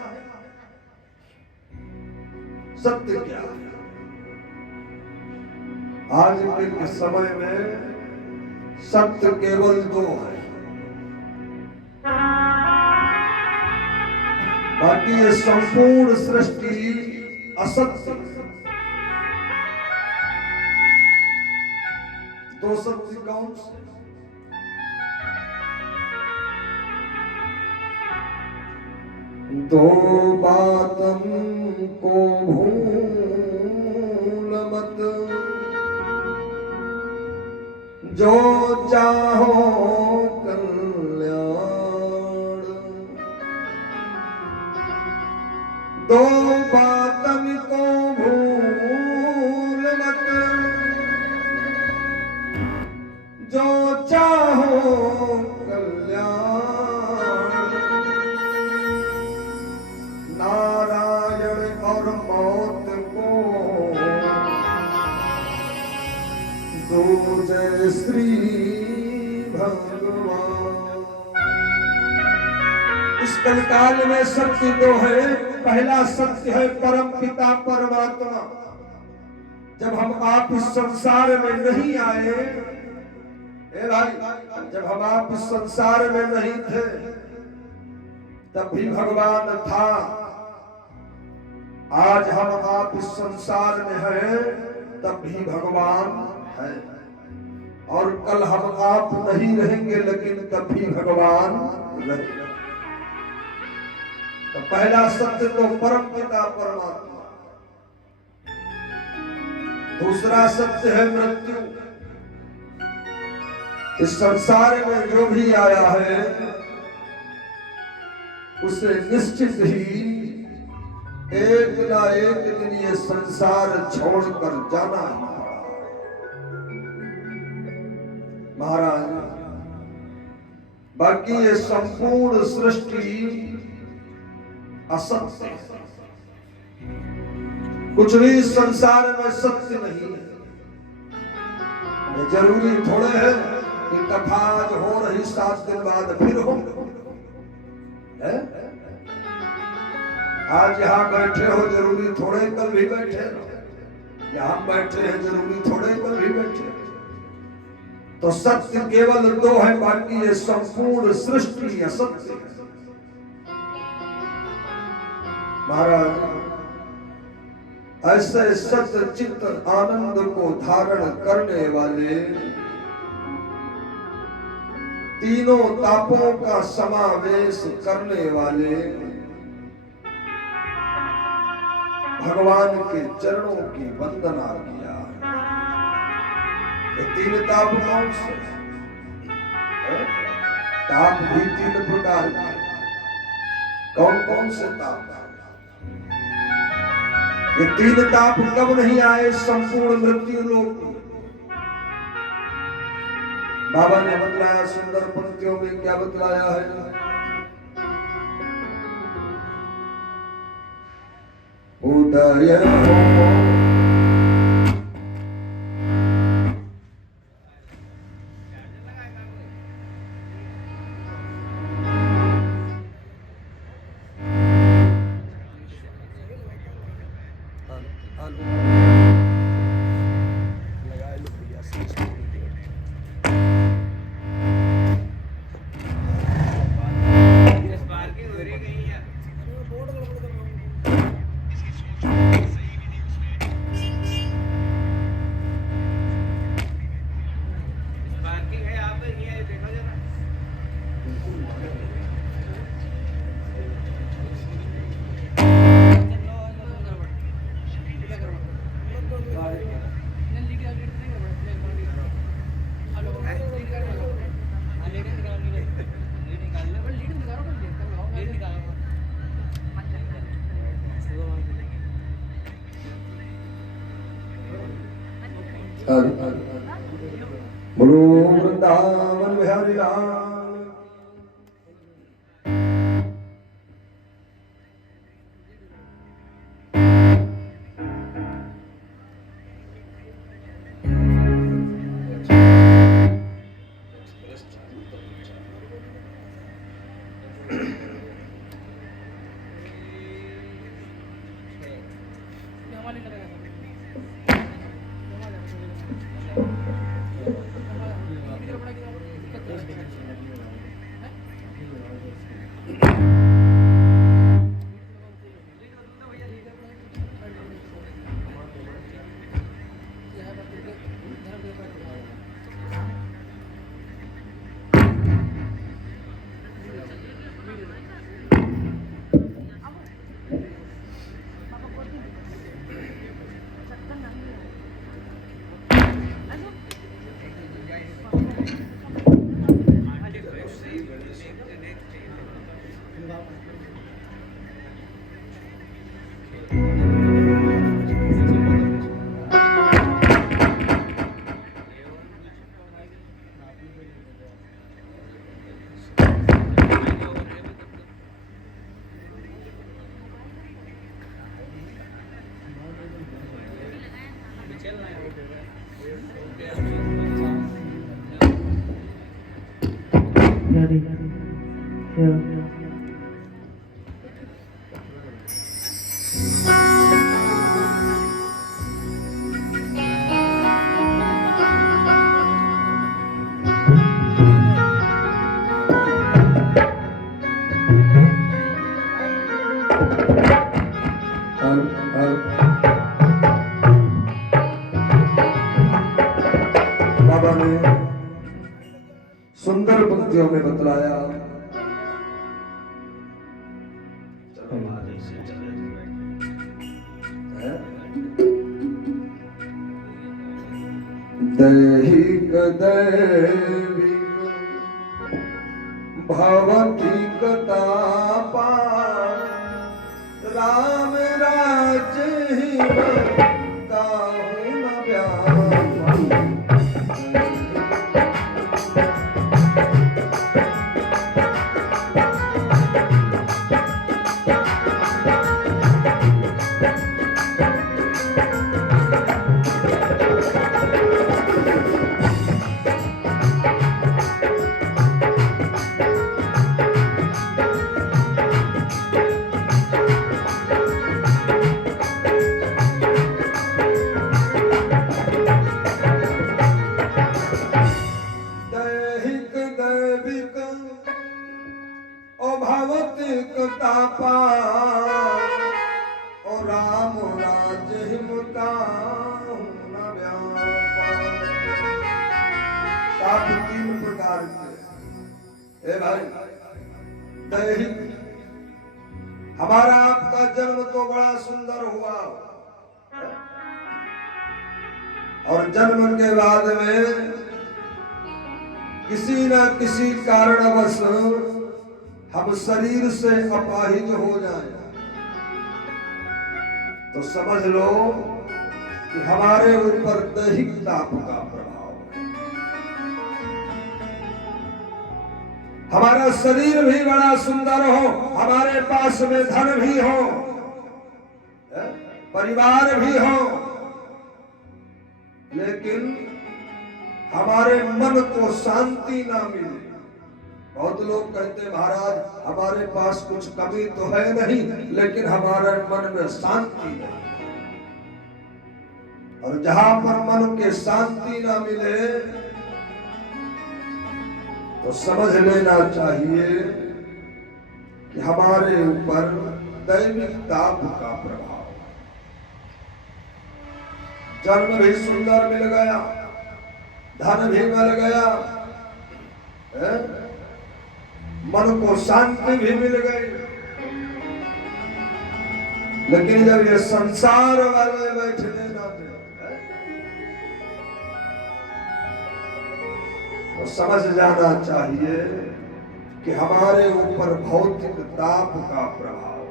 सत्य क्या है? आज के समय में सत्य केवल 2 है, बाकी ये संपूर्ण सृष्टि असत्य। 2 सत्य कौन से? दो बातन को भूल मत, जो चाहो कल्याण। दो बातन को भूल मत, जो चाहो कल्याण। नारायण और मौत को तो जय श्री भगवान। इस कलकाल में सत्य दो है। पहला सत्य है परम पिता परमात्मा। जब हम आप इस संसार में नहीं आए, भाई, जब हम आप इस संसार में नहीं थे तब भी भगवान था। आज हम आप इस संसार में हैं तब भी भगवान है। और कल हम आप नहीं रहेंगे लेकिन तब भी भगवान रहेगा। तो पहला सत्य तो परम पिता परमात्मा। दूसरा सत्य है मृत्यु। इस संसार में जो भी आया है उसे निश्चित ही एक ना एक दिन ये संसार छोड़कर जाना ही पड़ा। महाराज, बाकी ये संपूर्ण सृष्टि असत्य है। कुछ भी संसार में सत्य नहीं है। ये जरूरी थोड़े है कि कथा आज हो रही 7 दिन बाद फिर हो है? आज यहाँ बैठे हो जरूरी थोड़े कल भी बैठे रहो। यहाँ बैठे हैं जरूरी थोड़े कल भी बैठे। तो सत्य केवल 2 है, बाकी ये संपूर्ण सृष्टि असत्य है। महाराज, ऐसे सत्य चित्त आनंद को धारण करने वाले, तीनों तापों का समावेश करने वाले भगवान के चरणों की वंदना किया। ये 3 ताप कौन से? ताप भी 3 प्रकार के। कौन कौन से ताप? ये 3 ताप कब नहीं आए संपूर्ण मृत्यु लोक? बाबा ने बतलाया सुंदर पंक्तियों में। क्या बतलाया है? उदय हो बोलो वृंदावन बिहारी लाल। चलना है। हरि श्याम। बाबा ने सुंदर पंक्तियों में बतलाया, दैहिक दैविक भवतिक तापा राम राज्य ही काहू न व्यापा। दैहिक दैविक अभावतिक तापा और राम राज्य हिमका न व्यापा। ताप तीन प्रकार के। ए भाई, दैहिक, हमारा आपका जन्म तो बड़ा सुंदर हुआ और जन्म के बाद में किसी न किसी कारणवश हम शरीर से अपाहिज हो जाए तो समझ लो कि हमारे ऊपर दैहिक ताप का प्रभाव है। हमारा शरीर भी बड़ा सुंदर हो, हमारे पास में धन भी हो, परिवार भी हो, लेकिन हमारे मन को शांति ना मिले। बहुत लोग कहते महाराज हमारे पास कुछ कमी तो है नहीं, लेकिन हमारे मन में शांति नहीं। और जहां पर मन के शांति ना मिले तो समझ लेना चाहिए कि हमारे ऊपर दैविक ताप का प्रभाव। जन्म भी सुंदर मिल गया, धन भी मिल गया, मन को शांति भी मिल गई, लेकिन जब ये संसार वाले बैठने ना दे तो समझ जाना चाहिए कि हमारे ऊपर भौतिक ताप का प्रभाव है।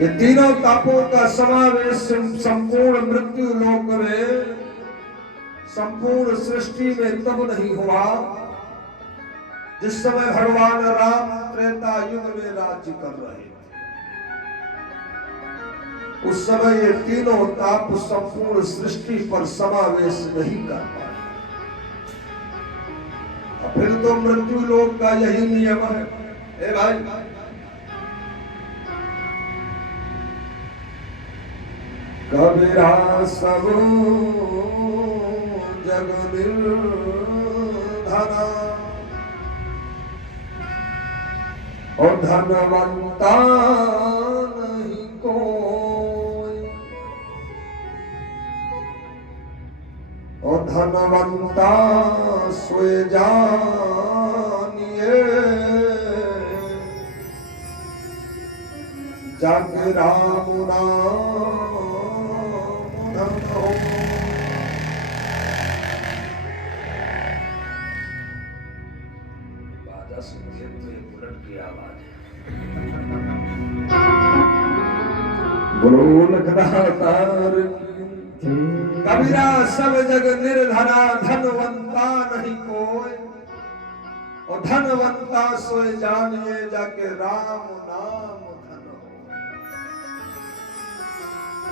ये तीनों तापों का समावेश संपूर्ण मृत्यु लोक में, संपूर्ण सृष्टि में तब नहीं हुआ जिस समय भगवान राम त्रेता युग में राज्य कर रहे थे। उस समय ये तीनों ताप संपूर्ण सृष्टि पर समावेश नहीं कर पाए। फिर तो मृत्यु लोक का यही नियम है। ए भाई, कबीरा सब जग निर्धना और धनवंता नहीं कोई, और धनवंता सोए जानिए जग राम नाम धन हो। बाजा सुनते तो ये बुलेट की आवाज है। बोलो लखदातार कबीरा सब जग निर्धना धनवंता नहीं कोई, और धनवंता सोए जानिए जाके राम नाम धन हो।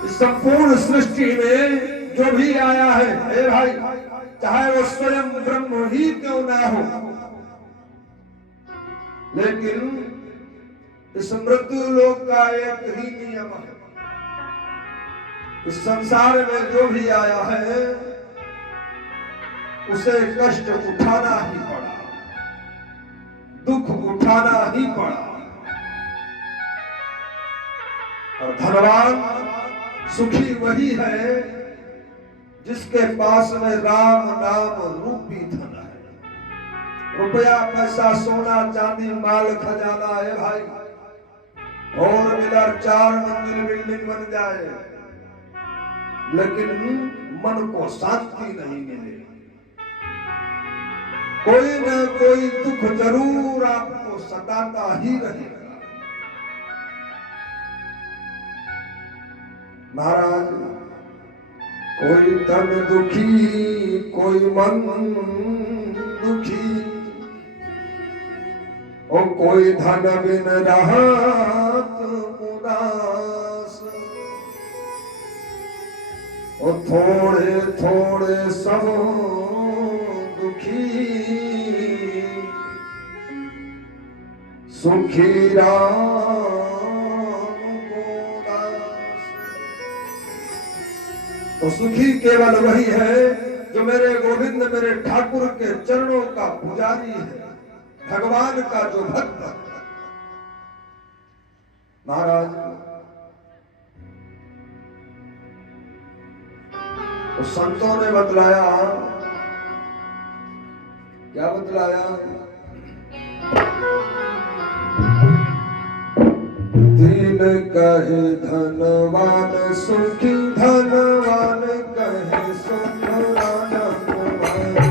इस संपूर्ण सृष्टि में जो भी आया है, ए भाई, चाहे वो स्वयं ब्रह्म ही क्यों ना हो, लेकिन इस मृत्यु लोक का एक ही नियम है, इस संसार में जो भी आया है उसे कष्ट उठाना ही पड़ा, दुख उठाना ही पड़ा। और धनवान सुखी वही है जिसके पास में राम नाम रूपी धन है। रुपया पैसा सोना चांदी माल खजाना है भाई, और मिलर 4 मंजिल बिल्डिंग बन जाए, लेकिन मन को शांति नहीं मिले, कोई न कोई दुख जरूर आपको सताता ही रहेगा। महाराज, कोई तन दुखी कोई मन दुखी, और कोई धन बिन रहत उदास, और थोड़े थोड़े सब दुखी, सुखी राम को दास। तो सुखी केवल वही है जो मेरे गोविंद मेरे ठाकुर के चरणों का पुजारी है, भगवान का जो भक्त है। महाराज, तो संतों ने बतलाया, क्या बतलाया? दीन कहे धनवान सुखी, धनवान कहे सुख राजा कुमारी।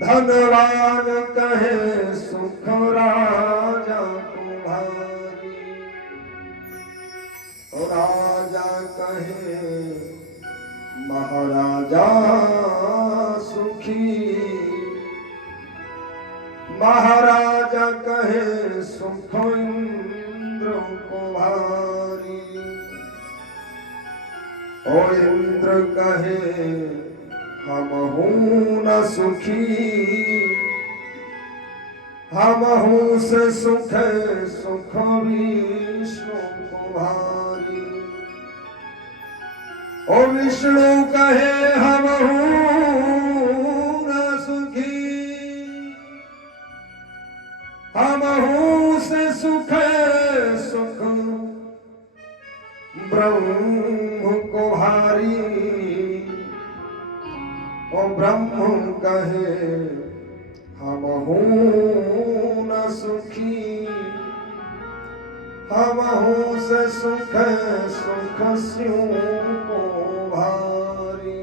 धनवान कहे सुख राजा तुम्हारी, और राजा कहे महाराजा सुखी, महाराजा कहे सुख इंद्र को भारी, और इंद्र कहे हम हूं न सुखी, हम हूं से सुख सुख विष्णु को भारी, और विष्णु कहे हम हूं न सुखी, हम हूं से सुख सुख ब्रह्म को भारी, और ब्रह्म कहे हम हूं न सुखी, हम हूं से सुख सुख स्यों को भारी।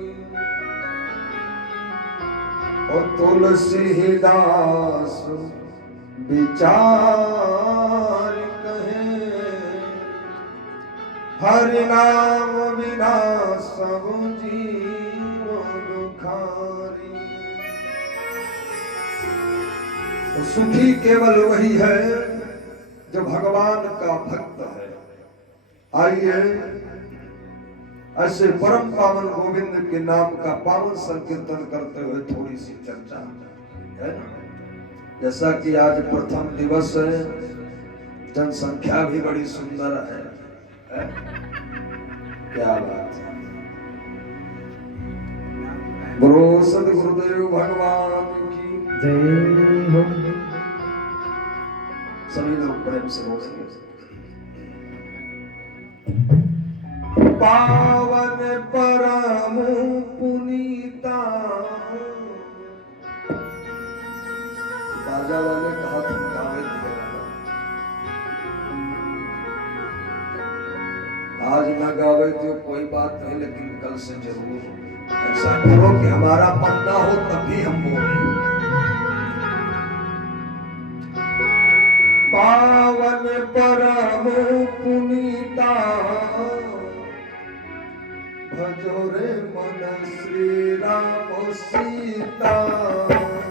और तुलसी दास विचार कहे हरि नाम बिना सब जीव दुखारी। तो सुखी केवल वही है जो भगवान का भक्त है। आइए ऐसे परम पावन गोविंद के नाम का पावन संकीर्तन करते हुए थोड़ी सी चर्चा है ना। जैसा कि आज प्रथम दिवस है, जनसंख्या भी बड़ी सुंदर है? क्या बात है। बोलो सद्गुरुदेव भगवान की जय हो। सभी लोग प्रेम से बोलेंगे। पावन परम पुनीता। बाजा वाले कहा तुम गावे दिया आज ना गावे तो कोई बात नहीं, लेकिन कल से जरूर ऐसा करो कि हमारा मन ना हो तभी हम बोले। पावन परम पुनीता भजो रे मन श्री राम सीता।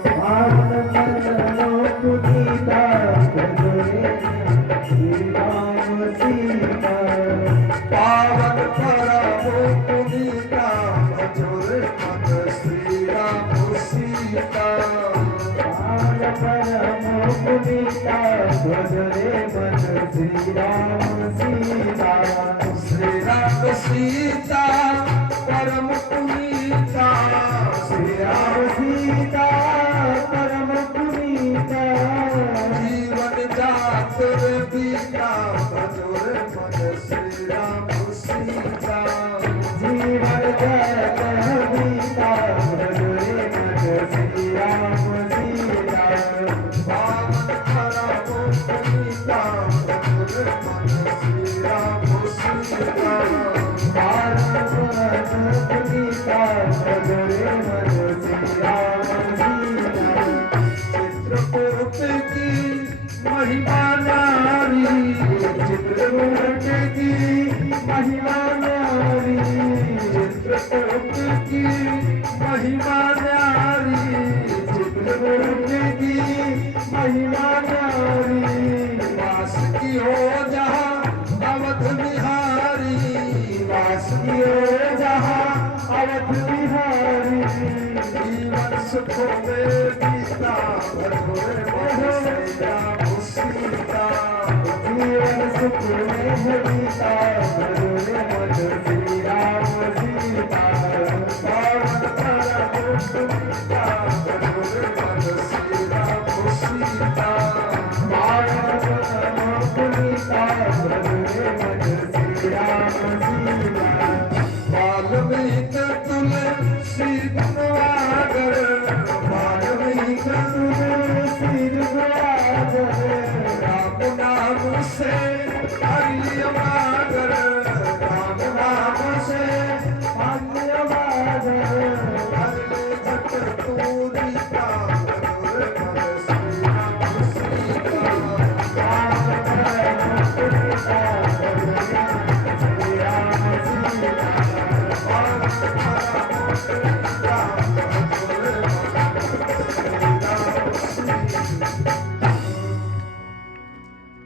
पावन परम पुनीता भजो रे श्री राम सीता। पावन परम पुनीता भजो रे मन श्री राम सीता। पावन परम पुनीता भजो रे मन श्री राम सीता। श्री राम सीता परम पुनीता। श्री राम सीता परम पुनीता। जीवन जात रे बीता भजो रे मन श्री राम सीता। जीवन जगत बीता भजो रे मन श्री राम सीता। पावन परम पुनीता भजो रे मन श्री राम सीता। पावन पुनीता भजो रे मन श्री राम सीता। चित्रकूट की महिमा नारी। चित्रकूट की महिमा नारी। चित्रकूट की महिमा नारी। चित्रकूट की महिमा नारी। वास की हो जहाँ अवध बिहारी। वास की हो जहाँ अवध बिहारी। जीवन सुखों में बीता भजो रे मन श्री राम सीता। जीवन सुख में बीता भजो रे मन श्री राम सीता। पावन परम पुनीता भजो रे मन श्री राम सीता। पावन परम पुनीता भजो रे मन श्री राम सीता। वाल्मीकि तुलसी गुणवागर। वाल्मीकि तुलसी गुणवागर। राम नाम से हरियवागर। राम नाम से धन्यवाद। हरे भक्त पूरी का भजो रे मन श्री राम सीता। पावन परम पुनीता भजो रे मन श्री राम सीता। पावन परम पुनीता भजो रे मन श्री राम सीता।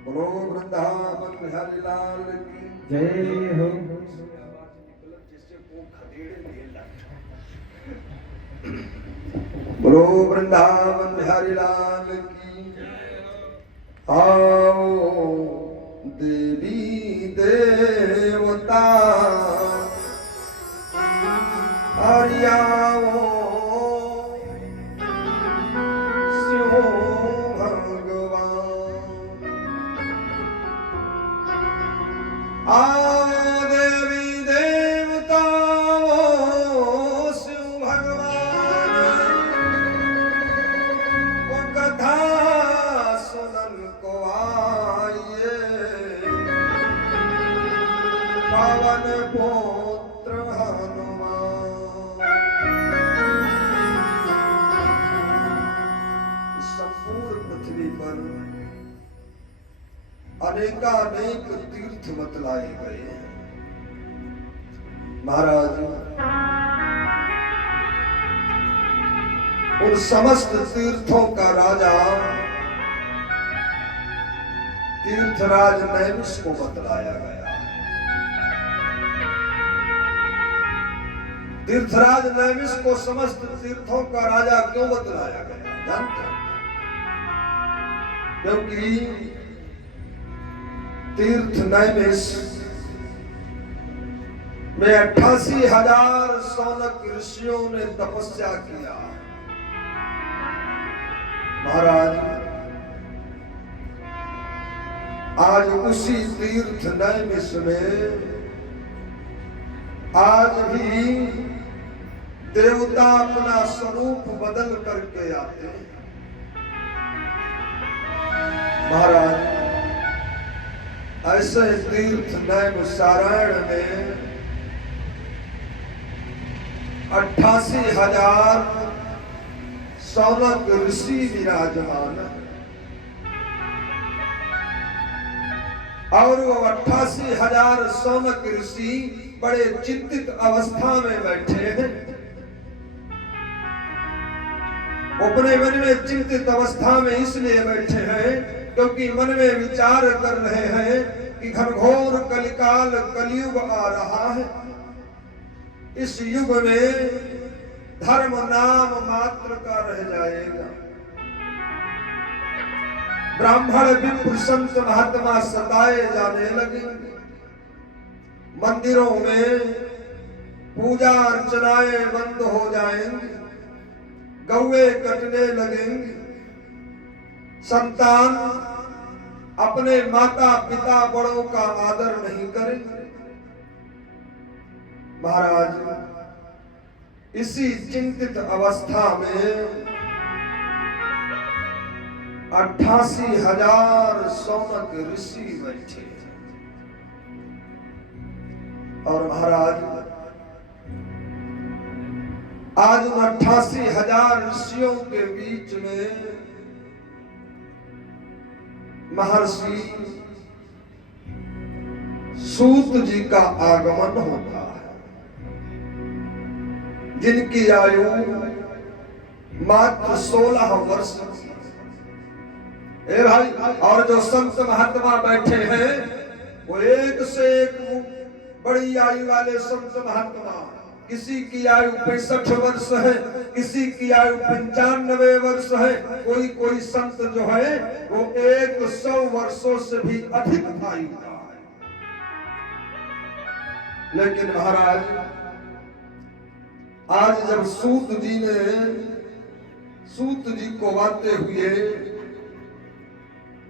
बोलो वृंदावन बिहारी लाल की जय हो। बोलो वृंदावन बिहारी लाल की। आओ देवी देवता हरियाओ शिव भगवान। आओ देवी देवताओं शिव भगवान। वो कथा सुनन को आइए। पावन पुत्र हनुमान। इस संपूर्ण पृथ्वी पर अनेकानेक तीर्थ बतलाए गए हैं। महाराज उन समस्त तीर्थों का राजा तीर्थराज नैमिष को बतलाया गया। तीर्थराज नैमिष को समस्त तीर्थों का राजा क्यों बतलाया गया जानते हैं? क्योंकि तीर्थ नैमिष में 88,000 सौनक ऋषियों ने तपस्या किया। महाराज आज उसी तीर्थ नैमिष में आज भी देवता अपना स्वरूप बदल करके आते हैं। महाराज ऐसे तीर्थ नैमिषारण्य में 88,000 सौनक ऋषि विराजमान है। और वो 88,000 सौनक ऋषि बड़े चिंतित अवस्था में बैठे हैं। अपने मन में चिंतित अवस्था में इसलिए बैठे हैं क्योंकि मन में विचार कर रहे हैं कि घनघोर कलिकाल कलयुग आ रहा है। इस युग में धर्म नाम मात्र का रह जाएगा। ब्राह्मण विप्र संत महात्मा सताए जाने लगेंगे। मंदिरों में पूजा अर्चनाएं बंद हो जाएंगी। गौए कटने लगेंगे। संतान अपने माता पिता बड़ों का आदर नहीं करेंगे। महाराज इसी चिंतित अवस्था में 88,000 सौनक ऋषि बैठे। और महाराज आज उन 88,000 ऋषियों के बीच में महर्षि सूत जी का आगमन होता है, जिनकी आयु मात्र 16 वर्ष की। ए भाई, और जो संत महात्मा बैठे हैं वो एक से एक बड़ी आयु वाले संत महात्मा। किसी की आयु 65 वर्ष है, किसी की आयु 95 वर्ष है। कोई कोई संत जो है वो 100 वर्षों से भी अधिक आयु का है। लेकिन महाराज आज जब सूत जी को आते हुए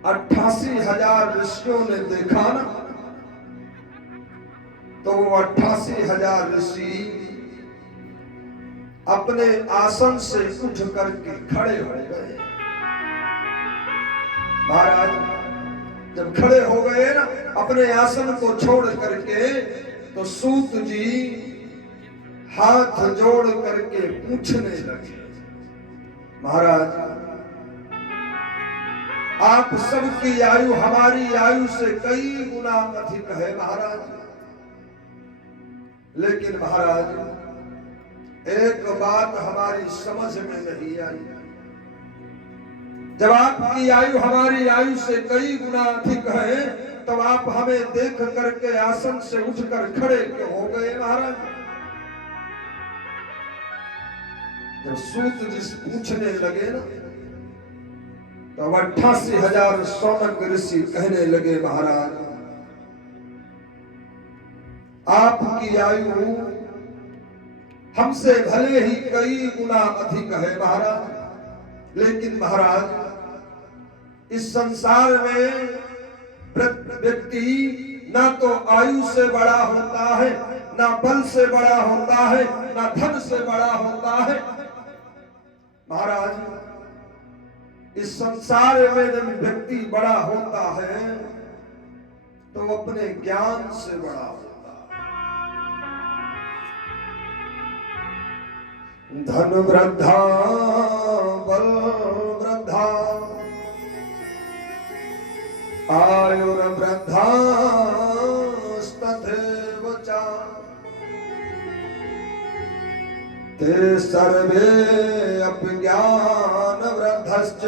88,000 ऋषियों ने देखा ना, तो वो 88,000 ऋषि अपने आसन से उठ करके खड़े हो गए। महाराज जब खड़े हो गए ना अपने आसन को छोड़ करके, तो सूत जी हाथ जोड़ करके पूछने लगे, महाराज आप सबकी आयु हमारी आयु से कई गुना अधिक है महाराज। लेकिन महाराज एक बात हमारी समझ में नहीं आई। जब आपकी आयु हमारी आयु से कई गुना अधिक है, तब आप हमें देख करके आसन से उठकर खड़े क्यों हो गए महाराज? जब सूत जी पूछने लगे ना, तो 88,000 सौनक ऋषि कहने लगे, महाराज आपकी आयु हमसे भले ही कई गुना अधिक है महाराज, लेकिन महाराज इस संसार में व्यक्ति ना तो आयु से बड़ा होता है, ना बल से बड़ा होता है, ना धन से बड़ा होता है। महाराज इस संसार में जब व्यक्ति बड़ा होता है तो अपने ज्ञान से बड़ा होता है। धन वृद्धा बल वृद्धा आयुर्वृद्धा तथैव च ते सर्वे अपि ज्ञान वृद्धश्च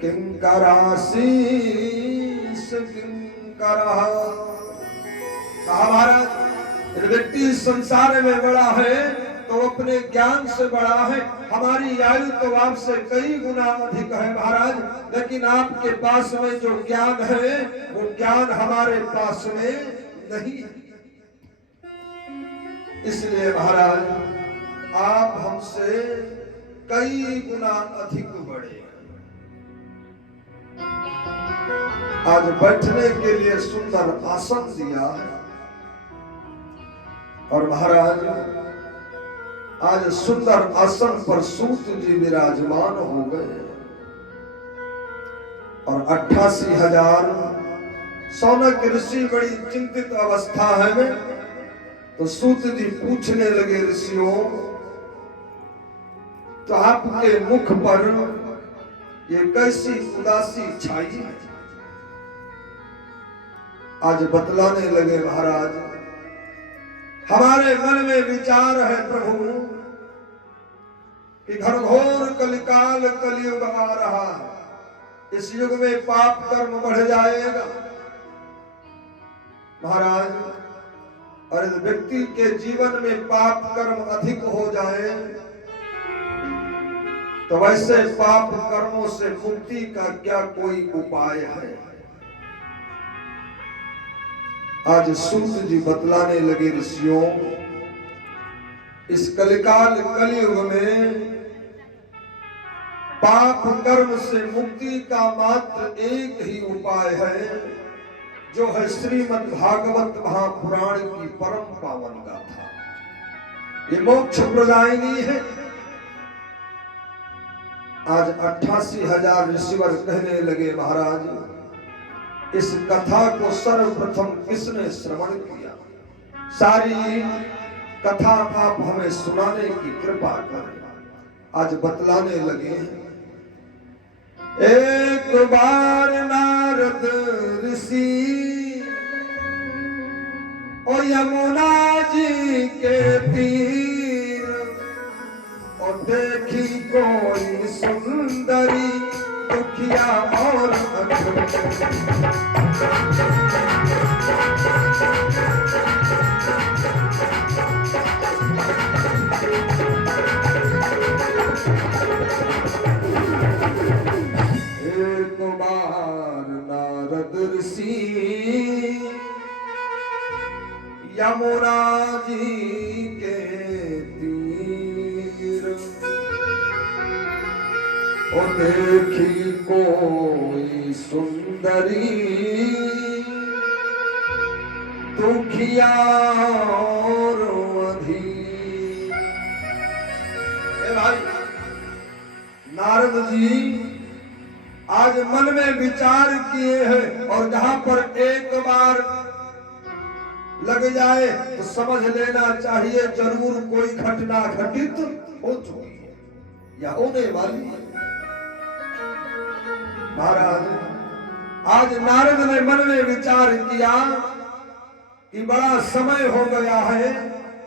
किंकराशीष किंकरः। कहा महाराज व्यक्ति संसार में बड़ा है तो अपने ज्ञान से बड़ा है। हमारी आयु तो आपसे कई गुना अधिक है महाराज, लेकिन आपके पास में जो ज्ञान है वो ज्ञान हमारे पास में नहीं है। इसलिए महाराज आप हमसे कई गुना अधिक बड़े। आज बैठने के लिए सुंदर आसन दिया है, और महाराज आज सुंदर आसन पर सूत जी विराजमान हो गए और 88,000 सौनक ऋषि बड़ी चिंतित अवस्था है में तो सूत जी पूछने लगे ऋषियों, तो आपके मुख पर ये कैसी उदासी छाई है? आज बतलाने लगे महाराज, हमारे मन में विचार है प्रभु कि घनघोर कलिकाल कलयुग आ रहा है, इस युग में पाप कर्म बढ़ जाएगा महाराज, और इस व्यक्ति के जीवन में पाप कर्म अधिक हो जाए तो वैसे पाप कर्मों से मुक्ति का क्या कोई उपाय है? आज सूत जी बतलाने लगे ऋषियों, इस कलिकाल कलयुग में पाप कर्म से मुक्ति का मात्र एक ही उपाय है, जो है श्रीमद् भागवत महापुराण की परम पावन गाथा। ये मोक्ष प्रदायिनी है। आज 88,000 ऋषिवर कहने लगे महाराज, इस कथा को सर्वप्रथम किसने श्रवण किया? सारी कथा आप हमें सुनाने की कृपा करें। आज बतलाने लगे, एक बार नारद ऋषि ओ यमुना जी के तीर और देखी कोई सुंदरी दुखिया और एक बार नारद ऋषि यमुना जी के तीर और देखी कोई सुंदरी दुखिया और अधीर। भाई नारद जी आज मन में विचार किए हैं और जहां पर एक बार लग जाए तो समझ लेना चाहिए जरूर कोई घटना घटित हो चुकी है या होने वाली है। महाराज आज नारद ने मन में विचार किया कि बड़ा समय हो गया है,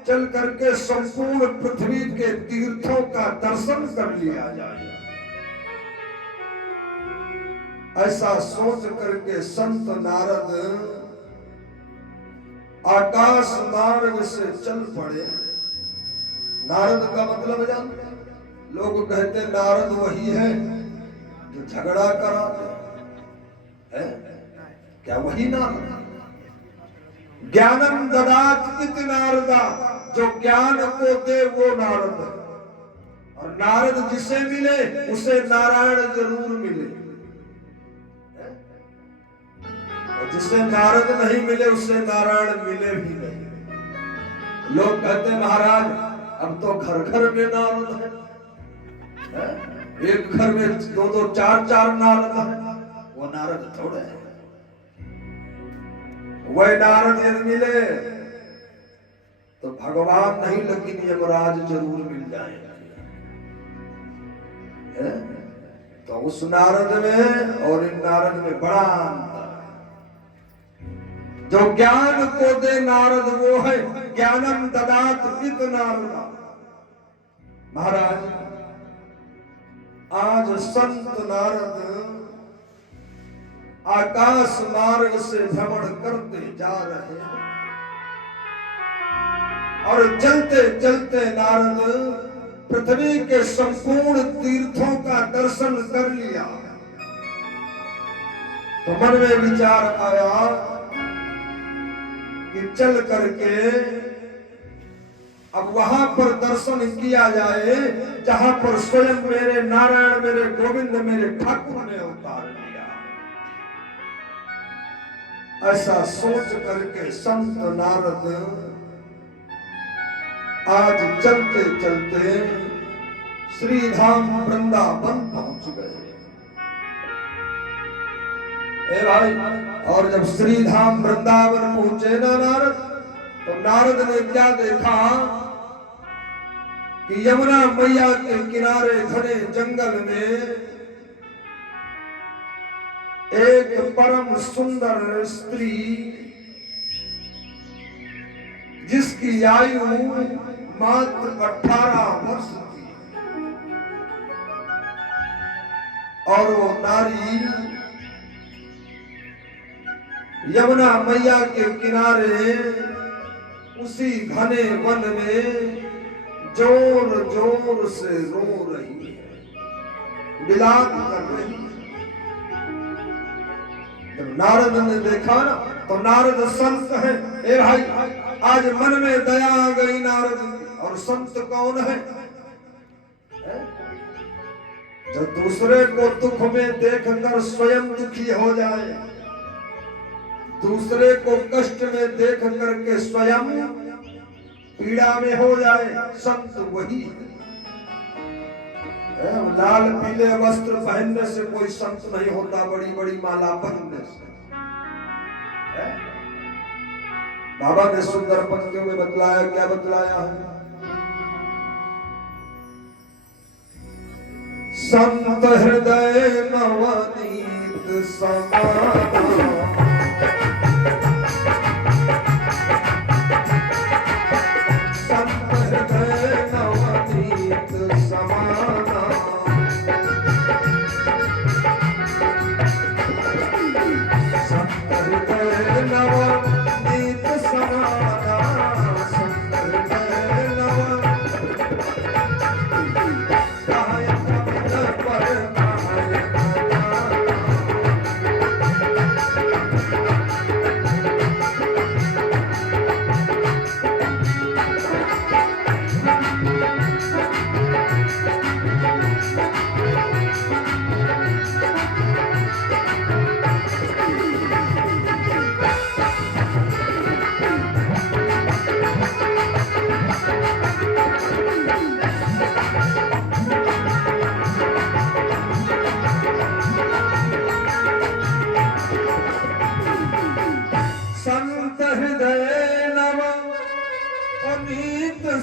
चल करके संपूर्ण पृथ्वी के तीर्थों का दर्शन कर लिया जाए। ऐसा सोच करके संत नारद आकाश मार्ग से चल पड़े। नारद का मतलब जानते हैं? लोग कहते नारद वही है जो झगड़ा कराते हैं, क्या वही नारद? ज्ञानम ददात इति नारदा, जो ज्ञान को दे वो नारद। और नारद जिसे मिले उसे नारायण जरूर मिले, और जिसे नारद नहीं मिले उसे नारायण मिले भी नहीं। लोग कहते हैं महाराज अब तो घर घर में नारद है, एक घर में 2-2 4-4 नारद है। वो नारद थोड़े है, वह नारद यदि मिले तो भगवान नहीं लेकिन यमराज जरूर मिल जाएगा। तो उस नारद में और इन नारद में बड़ा अंतर है। जो ज्ञान को दे नारद वो है ज्ञानम ददात इत नारदा। महाराज आज संत नारद आकाश मार्ग से भ्रमण करते जा रहे हैं और चलते चलते नारद पृथ्वी के संपूर्ण तीर्थों का दर्शन कर लिया। तो मन में विचार आया कि चल करके अब वहां पर दर्शन किया जाए जहां पर स्वयं मेरे नारायण मेरे गोविंद मेरे ठाकुर ने अवतार लिया। ऐसा सोच करके संत नारद आज चलते चलते श्री धाम वृंदावन पहुंच गए। ए भाई, और जब श्री धाम वृंदावन पहुंचे ना नारद, तो नारद ने क्या देखा कि यमुना मैया के किनारे घने जंगल में एक परम सुंदर स्त्री, जिसकी आयु मात्र 18 वर्ष थी, और वो नारी यमुना मैया के किनारे उसी घने वन में जोर जोर से रो रही है, विलाप कर रही है। जब नारद ने देखा ना, तो नारद संत है। ए भाई, आज मन में दया आ गई नारद की। और संत कौन है? जो दूसरे को दुख में देखकर स्वयं दुखी हो जाए, दूसरे को कष्ट में देख करके स्वयं पीड़ा में हो जाए, संत वही है। लाल पीले वस्त्र पहनने से कोई संत नहीं होता, बड़ी बड़ी माला पहनने से। बाबा ने सुंदर पंक्तियों में बतलाया, क्या बतलाया है? संत हृदय नवनीत समाना,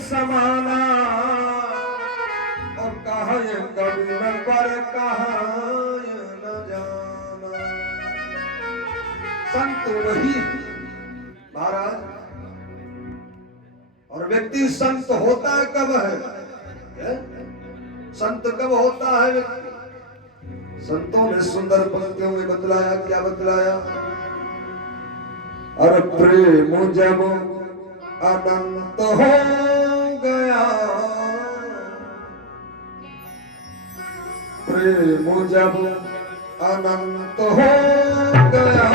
समाना, और कहा कभी न पर कहा न जाना। संत वही महाराज। और व्यक्ति संत होता कब है? संत कब होता है व्यक्ति? संतों ने सुंदर पंक्तियों में बतलाया, क्या बतलाया? और प्रेम जब अनंत हो गया, प्रेम जब अनंत हो गया,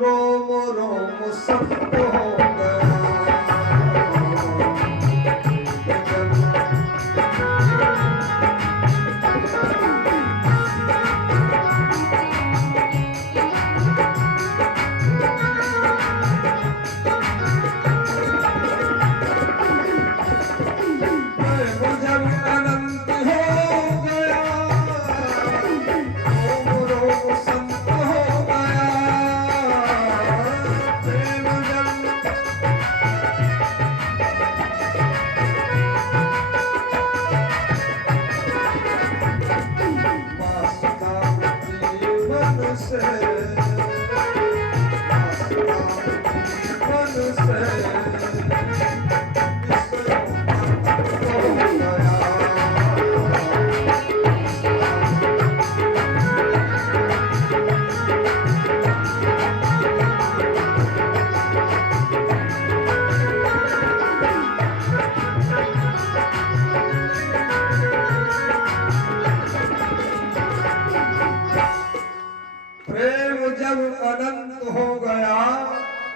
रोम रोम सत्य हो गया। अनंत हो गया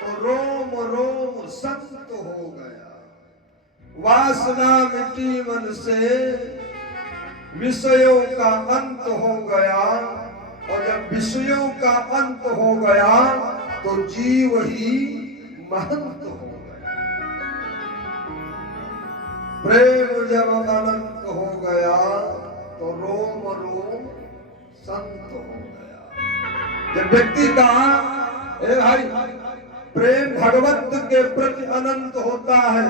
तो रोम रोम संत हो गया। वासना मिटी मन से, विषयों का अंत हो गया, और जब विषयों का अंत हो गया तो जीव ही महंत हो गया। प्रेम जब अनंत हो गया तो रोम रोम संत हो गया। जब व्यक्ति का ए भाई प्रेम भगवत के प्रति अनंत होता है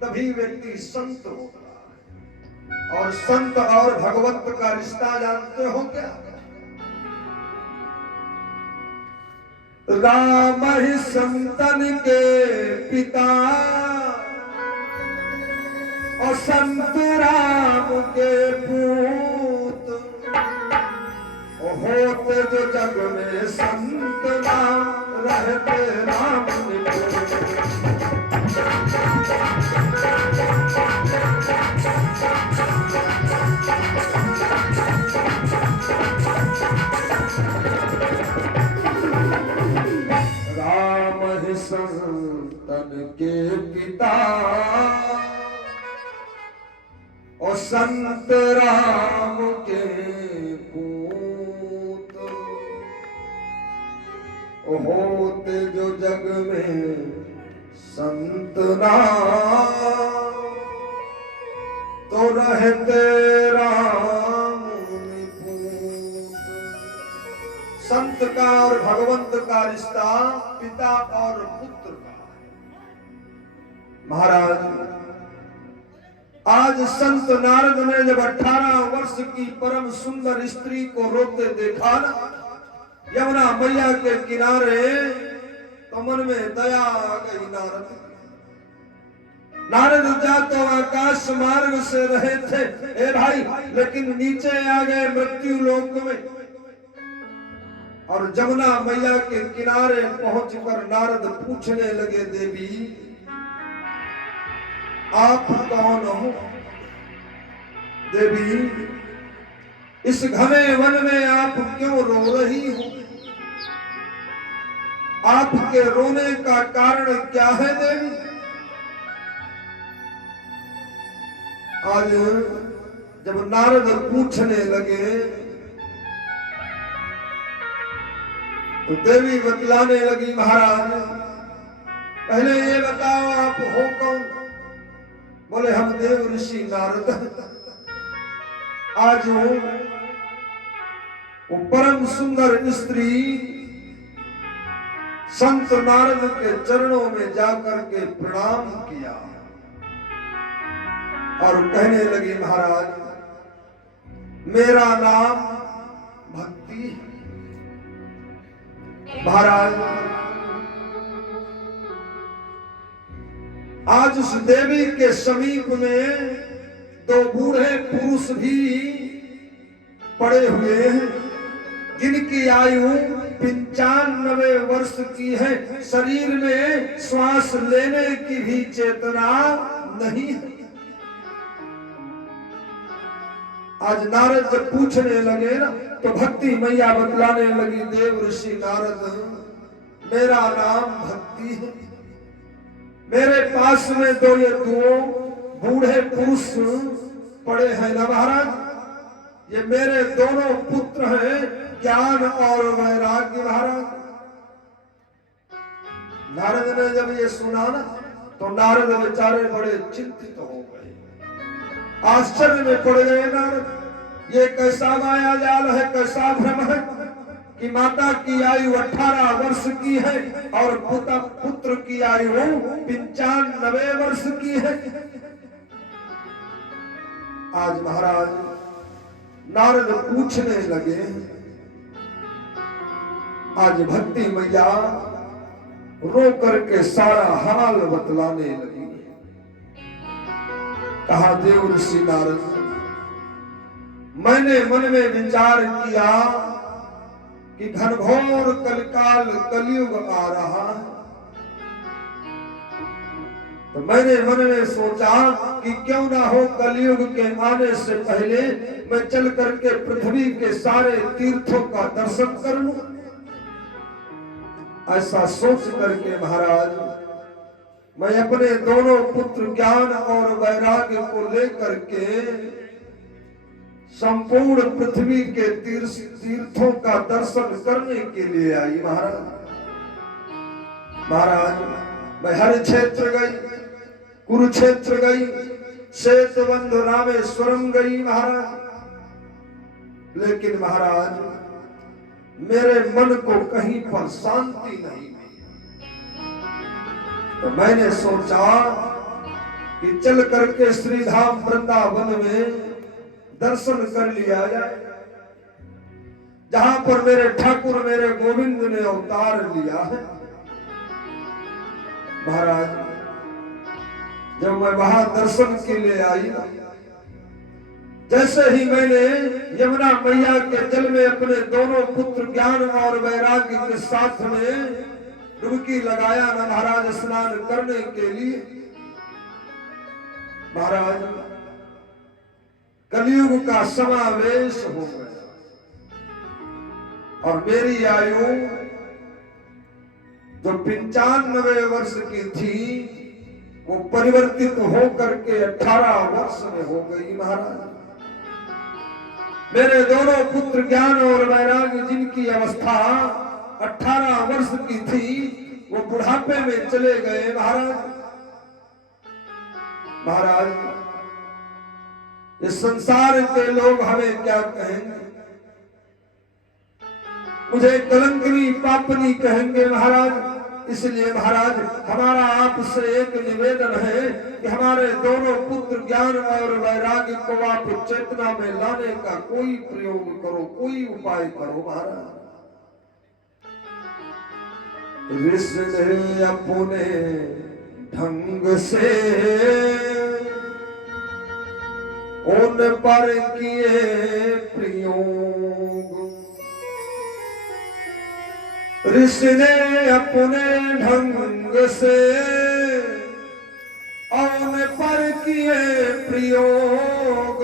तभी व्यक्ति संत होता है। और संत और भगवत का रिश्ता जानते हो क्या? राम ही संतन के पिता और संत राम के पूत होते जो जग में संत नाम रहते राम राम ही संतन के पिता और संत राम के पूत होते जो जग में संत नाम तो रहते राम पूत। संत का और भगवंत का रिश्ता पिता और पुत्र का है। महाराज आज संत नारद ने जब 18 वर्ष की परम सुंदर स्त्री को रोते देखा ना यमुना मैया के किनारे तो मन में दया आ गई। नारद जा तो आकाश मार्ग से रहे थे ए भाई, लेकिन नीचे आ गए मृत्यु लोक में। और जमुना मैया के किनारे पहुंचकर नारद पूछने लगे, देवी आप कौन हो? देवी इस घने वन में आप क्यों रो रही हो? आपके रोने का कारण क्या है देवी? आज जब नारद पूछने लगे तो देवी बतलाने लगी, महाराज पहले ये बताओ आप हो कौन? बोले हम देव ऋषि नारद। आज वो परम सुंदर स्त्री संत नारद के चरणों में जाकर के प्रणाम किया और कहने लगी, महाराज मेरा नाम भक्ति है। महाराज आज उस देवी के समीप में 2 बूढ़े पुरुष भी पड़े हुए हैं जिनकी आयु 95 वर्ष की है। शरीर में श्वास लेने की भी चेतना नहीं है। आज नारद जब पूछने लगे ना तो भक्ति मैया बतलाने लगी, देव ऋषि नारद मेरा नाम भक्ति है। मेरे पास में 2 बूढ़े पुरुष पड़े हैं ना महाराज, ये मेरे दोनों पुत्र हैं ज्ञान और वैराग्य। महाराज नारद ने जब ये सुना ना तो नारद बेचारे बड़े चिंतित हो गए, आश्चर्य में पड़ गए नारद। ये कैसा माया जाल है, कैसा भ्रम है कि माता की आयु 18 वर्ष की है और पुत्र की आयु 95 वर्ष की है। आज महाराज नारद पूछने लगे, आज भक्ति मैया रो करके सारा हाल बतलाने लगी। कहा, देव ऋषि नारद मैंने मन में विचार किया कि घनघोर कलिकाल कलयुग आ रहा है, तो मैंने मन में सोचा कि क्यों ना हो कलयुग के आने से पहले मैं चल करके पृथ्वी के सारे तीर्थों का दर्शन कर लूं। ऐसा सोच करके महाराज मैं अपने दोनों पुत्र ज्ञान और वैराग्य को लेकर के संपूर्ण पृथ्वी के तीर्थों का दर्शन करने के लिए आई। महाराज मैं हर क्षेत्र गई, कुरुक्षेत्र गई, सेतुबंधु रामेश्वरम गई महाराज। लेकिन महाराज मेरे मन को कहीं पर शांति नहीं मिली। तो मैंने सोचा कि चल करके श्री धाम वृंदावन में दर्शन कर लिया जाए, जहां पर मेरे ठाकुर मेरे गोविंद ने अवतार लिया है। महाराज जब मैं वहां दर्शन के लिए आई, जैसे ही मैंने यमुना मैया के जल में अपने दोनों पुत्र ज्ञान और वैराग्य के साथ में डुबकी लगाया ना महाराज स्नान करने के लिए, महाराज कलयुग का समावेश हो गया और मेरी आयु जो 95 वर्ष की थी वो परिवर्तित होकर के 18 वर्ष में हो गई। महाराज मेरे दोनों पुत्र ज्ञान और वैराग्य जिनकी अवस्था 18 वर्ष की थी वो बुढ़ापे में चले गए। महाराज इस संसार के लोग हमें क्या कहेंगे, मुझे कलंकनी पापनी कहेंगे महाराज। इसलिए महाराज हमारा आपसे एक निवेदन है कि हमारे दोनों पुत्र ज्ञान और वैराग्य को आप चेतना में लाने का कोई प्रयोग करो, कोई उपाय करो महाराज। रिश्ते अपने ढंग से उन पर किए प्रयोग, ऋषि ने अपने ढंग से उन पर किए प्रयोग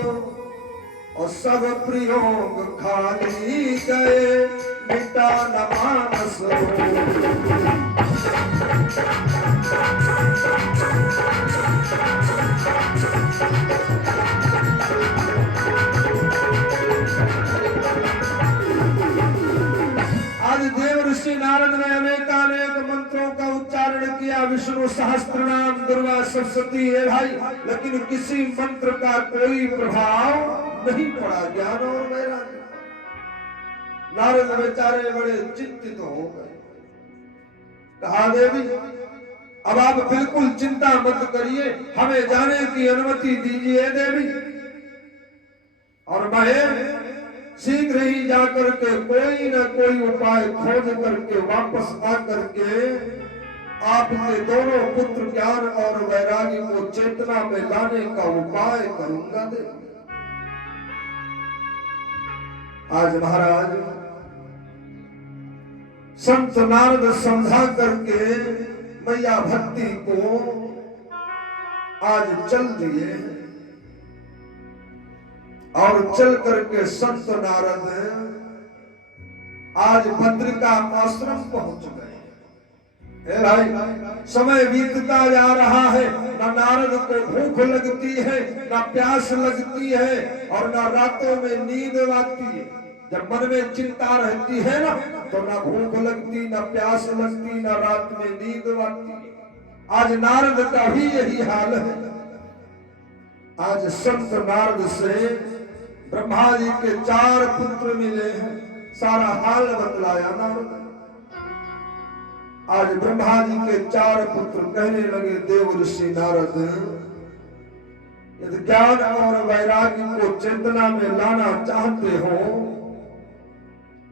और सब प्रयोग खाली गए, मिटा न मानस ऋषि नारद ने अनेकानेक मंत्रों का उच्चारण किया, विष्णु सहस्त्र नाम, दुर्गा सप्तशती है भाई, लेकिन किसी मंत्र का कोई प्रभाव नहीं पड़ा ज्ञान और वैराग्य। नारद बेचारे बड़े चिंतित हो गए। कहा देवी अब आप बिल्कुल चिंता मत करिए, हमें जाने की अनुमति दीजिए देवी, और मैं शीघ्र ही जाकर के कोई न कोई उपाय खोज करके वापस आ करके आपके दोनों पुत्र ज्ञान और वैराग्य को चेतना में लाने का उपाय करूंगा देवी। आज महाराज संत नारद समझा करके मैया भक्ति को आज चल दिए और चल करके संत नारद आज बद्रिका आश्रम पहुंच गए। भाई समय बीतता जा रहा है, ना नारद को भूख लगती है, ना प्यास लगती है और ना रातों में नींद आती है। जब मन में चिंता रहती है ना तो ना भूख लगती, ना प्यास लगती, ना रात में नींद आती। आज नारद का भी यही हाल है। आज संत नारद से ब्रह्मा जी के 4 पुत्र मिले हैं, सारा हाल बतलाया नारद। आज ब्रह्मा जी के 4 पुत्र कहने लगे देव ऋषि नारद, यदि ज्ञान और वैराग्य को चेतना में लाना चाहते हो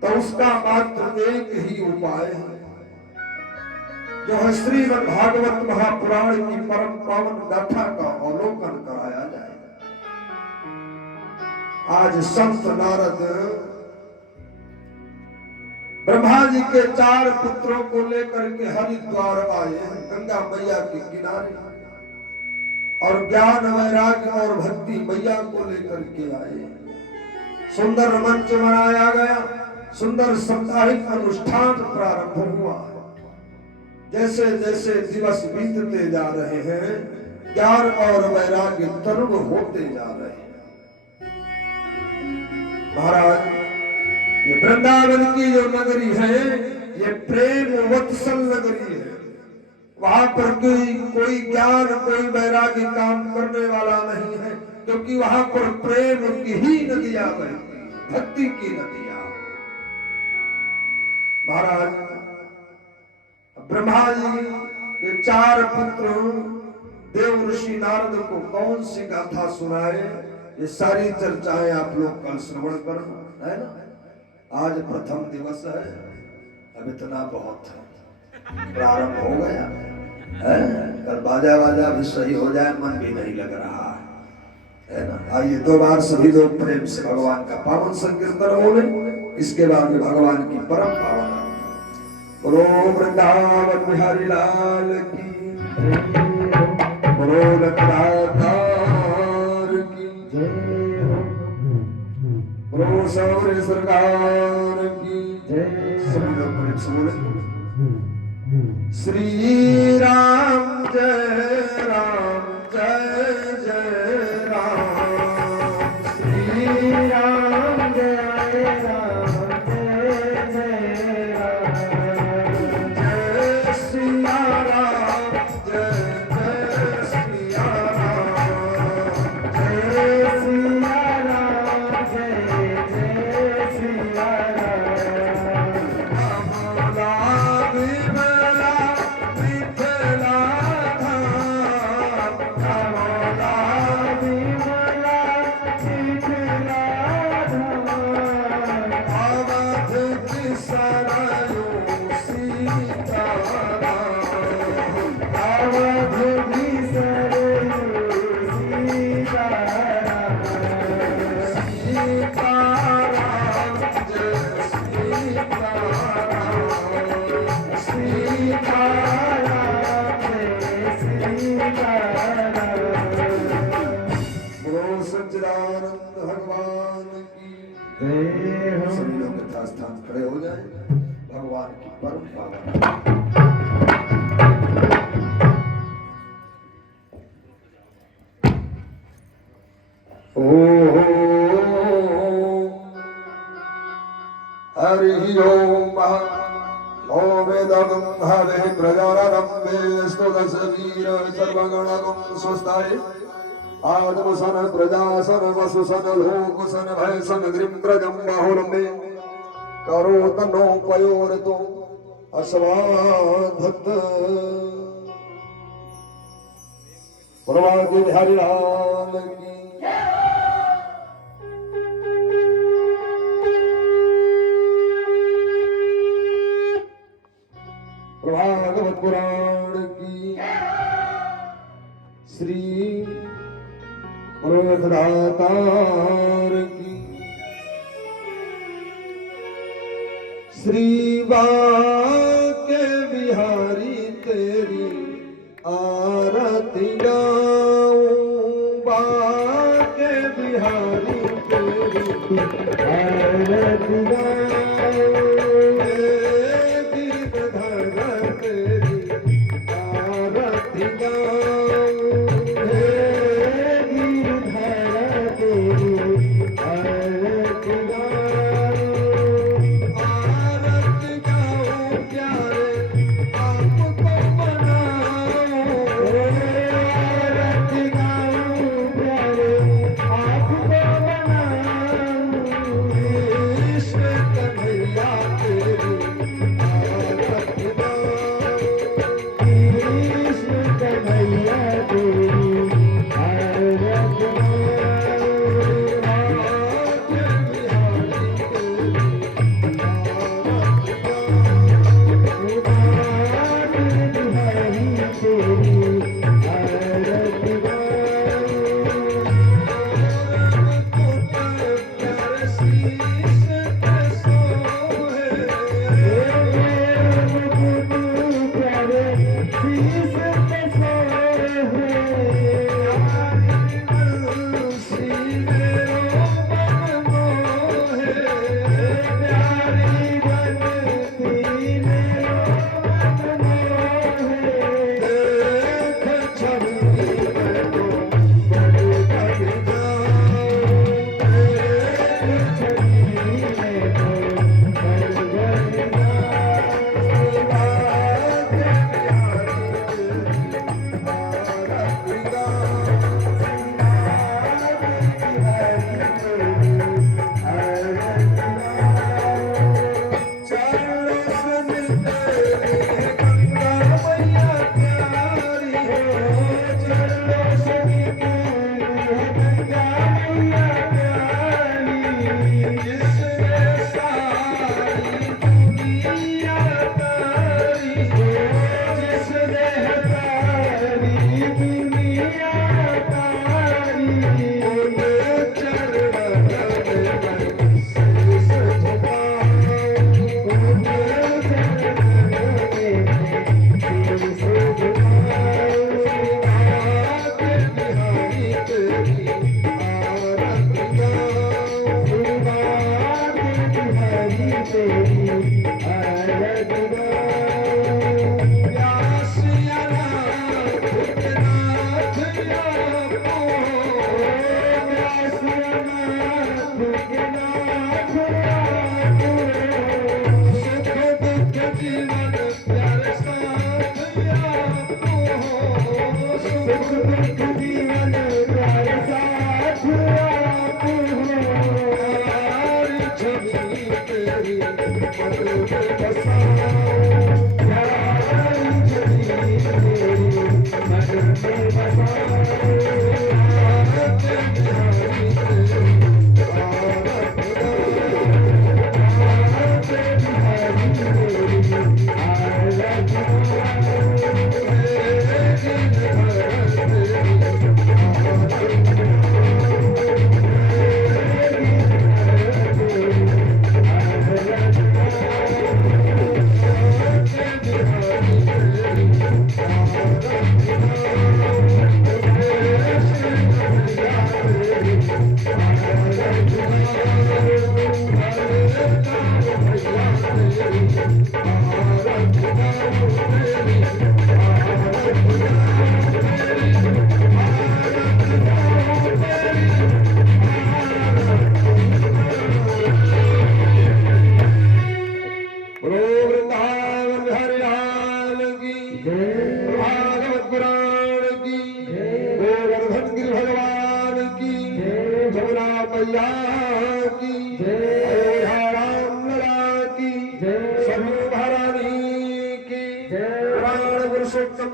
तो उसका मात्र एक ही उपाय है, जो है श्रीमद् भागवत महापुराण की परम पावन गाथा का अवलोकन कराया जाए। आज संत नारद ब्रह्मा जी के 4 पुत्रों को लेकर के हरिद्वार आए हैं, गंगा मैया के किनारे, और ज्ञान वैराग्य और भक्ति मैया को लेकर के आए। सुंदर मंच बनाया गया, सुंदर साप्ताहिक अनुष्ठान प्रारंभ हुआ। जैसे जैसे दिवस बीतते जा रहे हैं ज्ञान और वैराग्य तरुण होते जा रहे हैं। महाराज ये वृंदावन की जो नगरी है ये प्रेम वत्सल नगरी है। वहां पर कोई ज्ञान कोई वैराग्य काम करने वाला नहीं है, क्योंकि वहां पर प्रेम की ही नदियां बहती, भक्ति की नदियां। महाराज ब्रह्मा जी के 4 पुत्र देव ऋषि नारद को कौन सी गाथा सुनाए, ये सारी चर्चाएं आप लोग कल श्रवण करना, है ना। आज प्रथम दिवस है, अब इतना बहुत है, प्रारंभ हो गया है। कल बाजा बाजा भी सही हो जाए, मन भी नहीं लग रहा है ना। आइए 2 बार सभी लोग प्रेम से भगवान का पावन संकीर्तन बोले, इसके बाद में भगवान की परम पावन बोलो वृंदावन बिहारी लाल की, बोलो लखदातार की, बोलो सौर्य सरकार की। सभी लोग प्रेम से बोले श्री राम जय जय राम, श्री राम जय राम जय जय राम, जय सिया राम जय सिया राम, जय सिया राम जय सिया राम। सच्चिदानंद भगवान की सभी लोग यथास्थान खड़े हो जाए, भगवान की परम पावन। हरि ओम वेदगं हरे प्रजाननं वेस्तुदस वीर सर्वगणगं स्वस्ताय आदमसन प्रजासन वसुसन लोकसन भयसन ग्रीम प्रजं बाहुलंबे करो तनो पयोरतो अस्वाधत प्रभाति बिहारी लाल की। भागवत पुराण की। श्री दातार की। श्री बाके बिहारी तेरी आरती गाऊं, बाके बिहारी तेरी आरती गाऊं, गिरधर तेरी आरती गाऊं, गिरधर तेरी आरती गाऊं, आरती गाऊं प्यारे आपको मनाऊं, आरती गाऊं प्यारे आपको मनाऊं।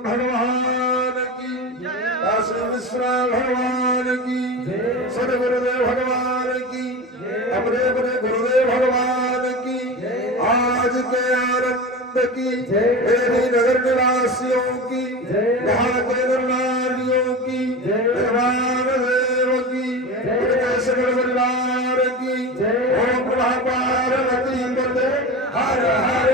भगवान की, श्री मिश्रा भगवान की, सदगुरुदेव भगवान की, अपने अपने गुरुदेव भगवान की, आज के आनंद की, मेरी नगर निवासियों की, यहाँ के नरनारियों की, भगवान देव की, उनके सकल परिवार की, ओम नमः पार्वती पते हर हर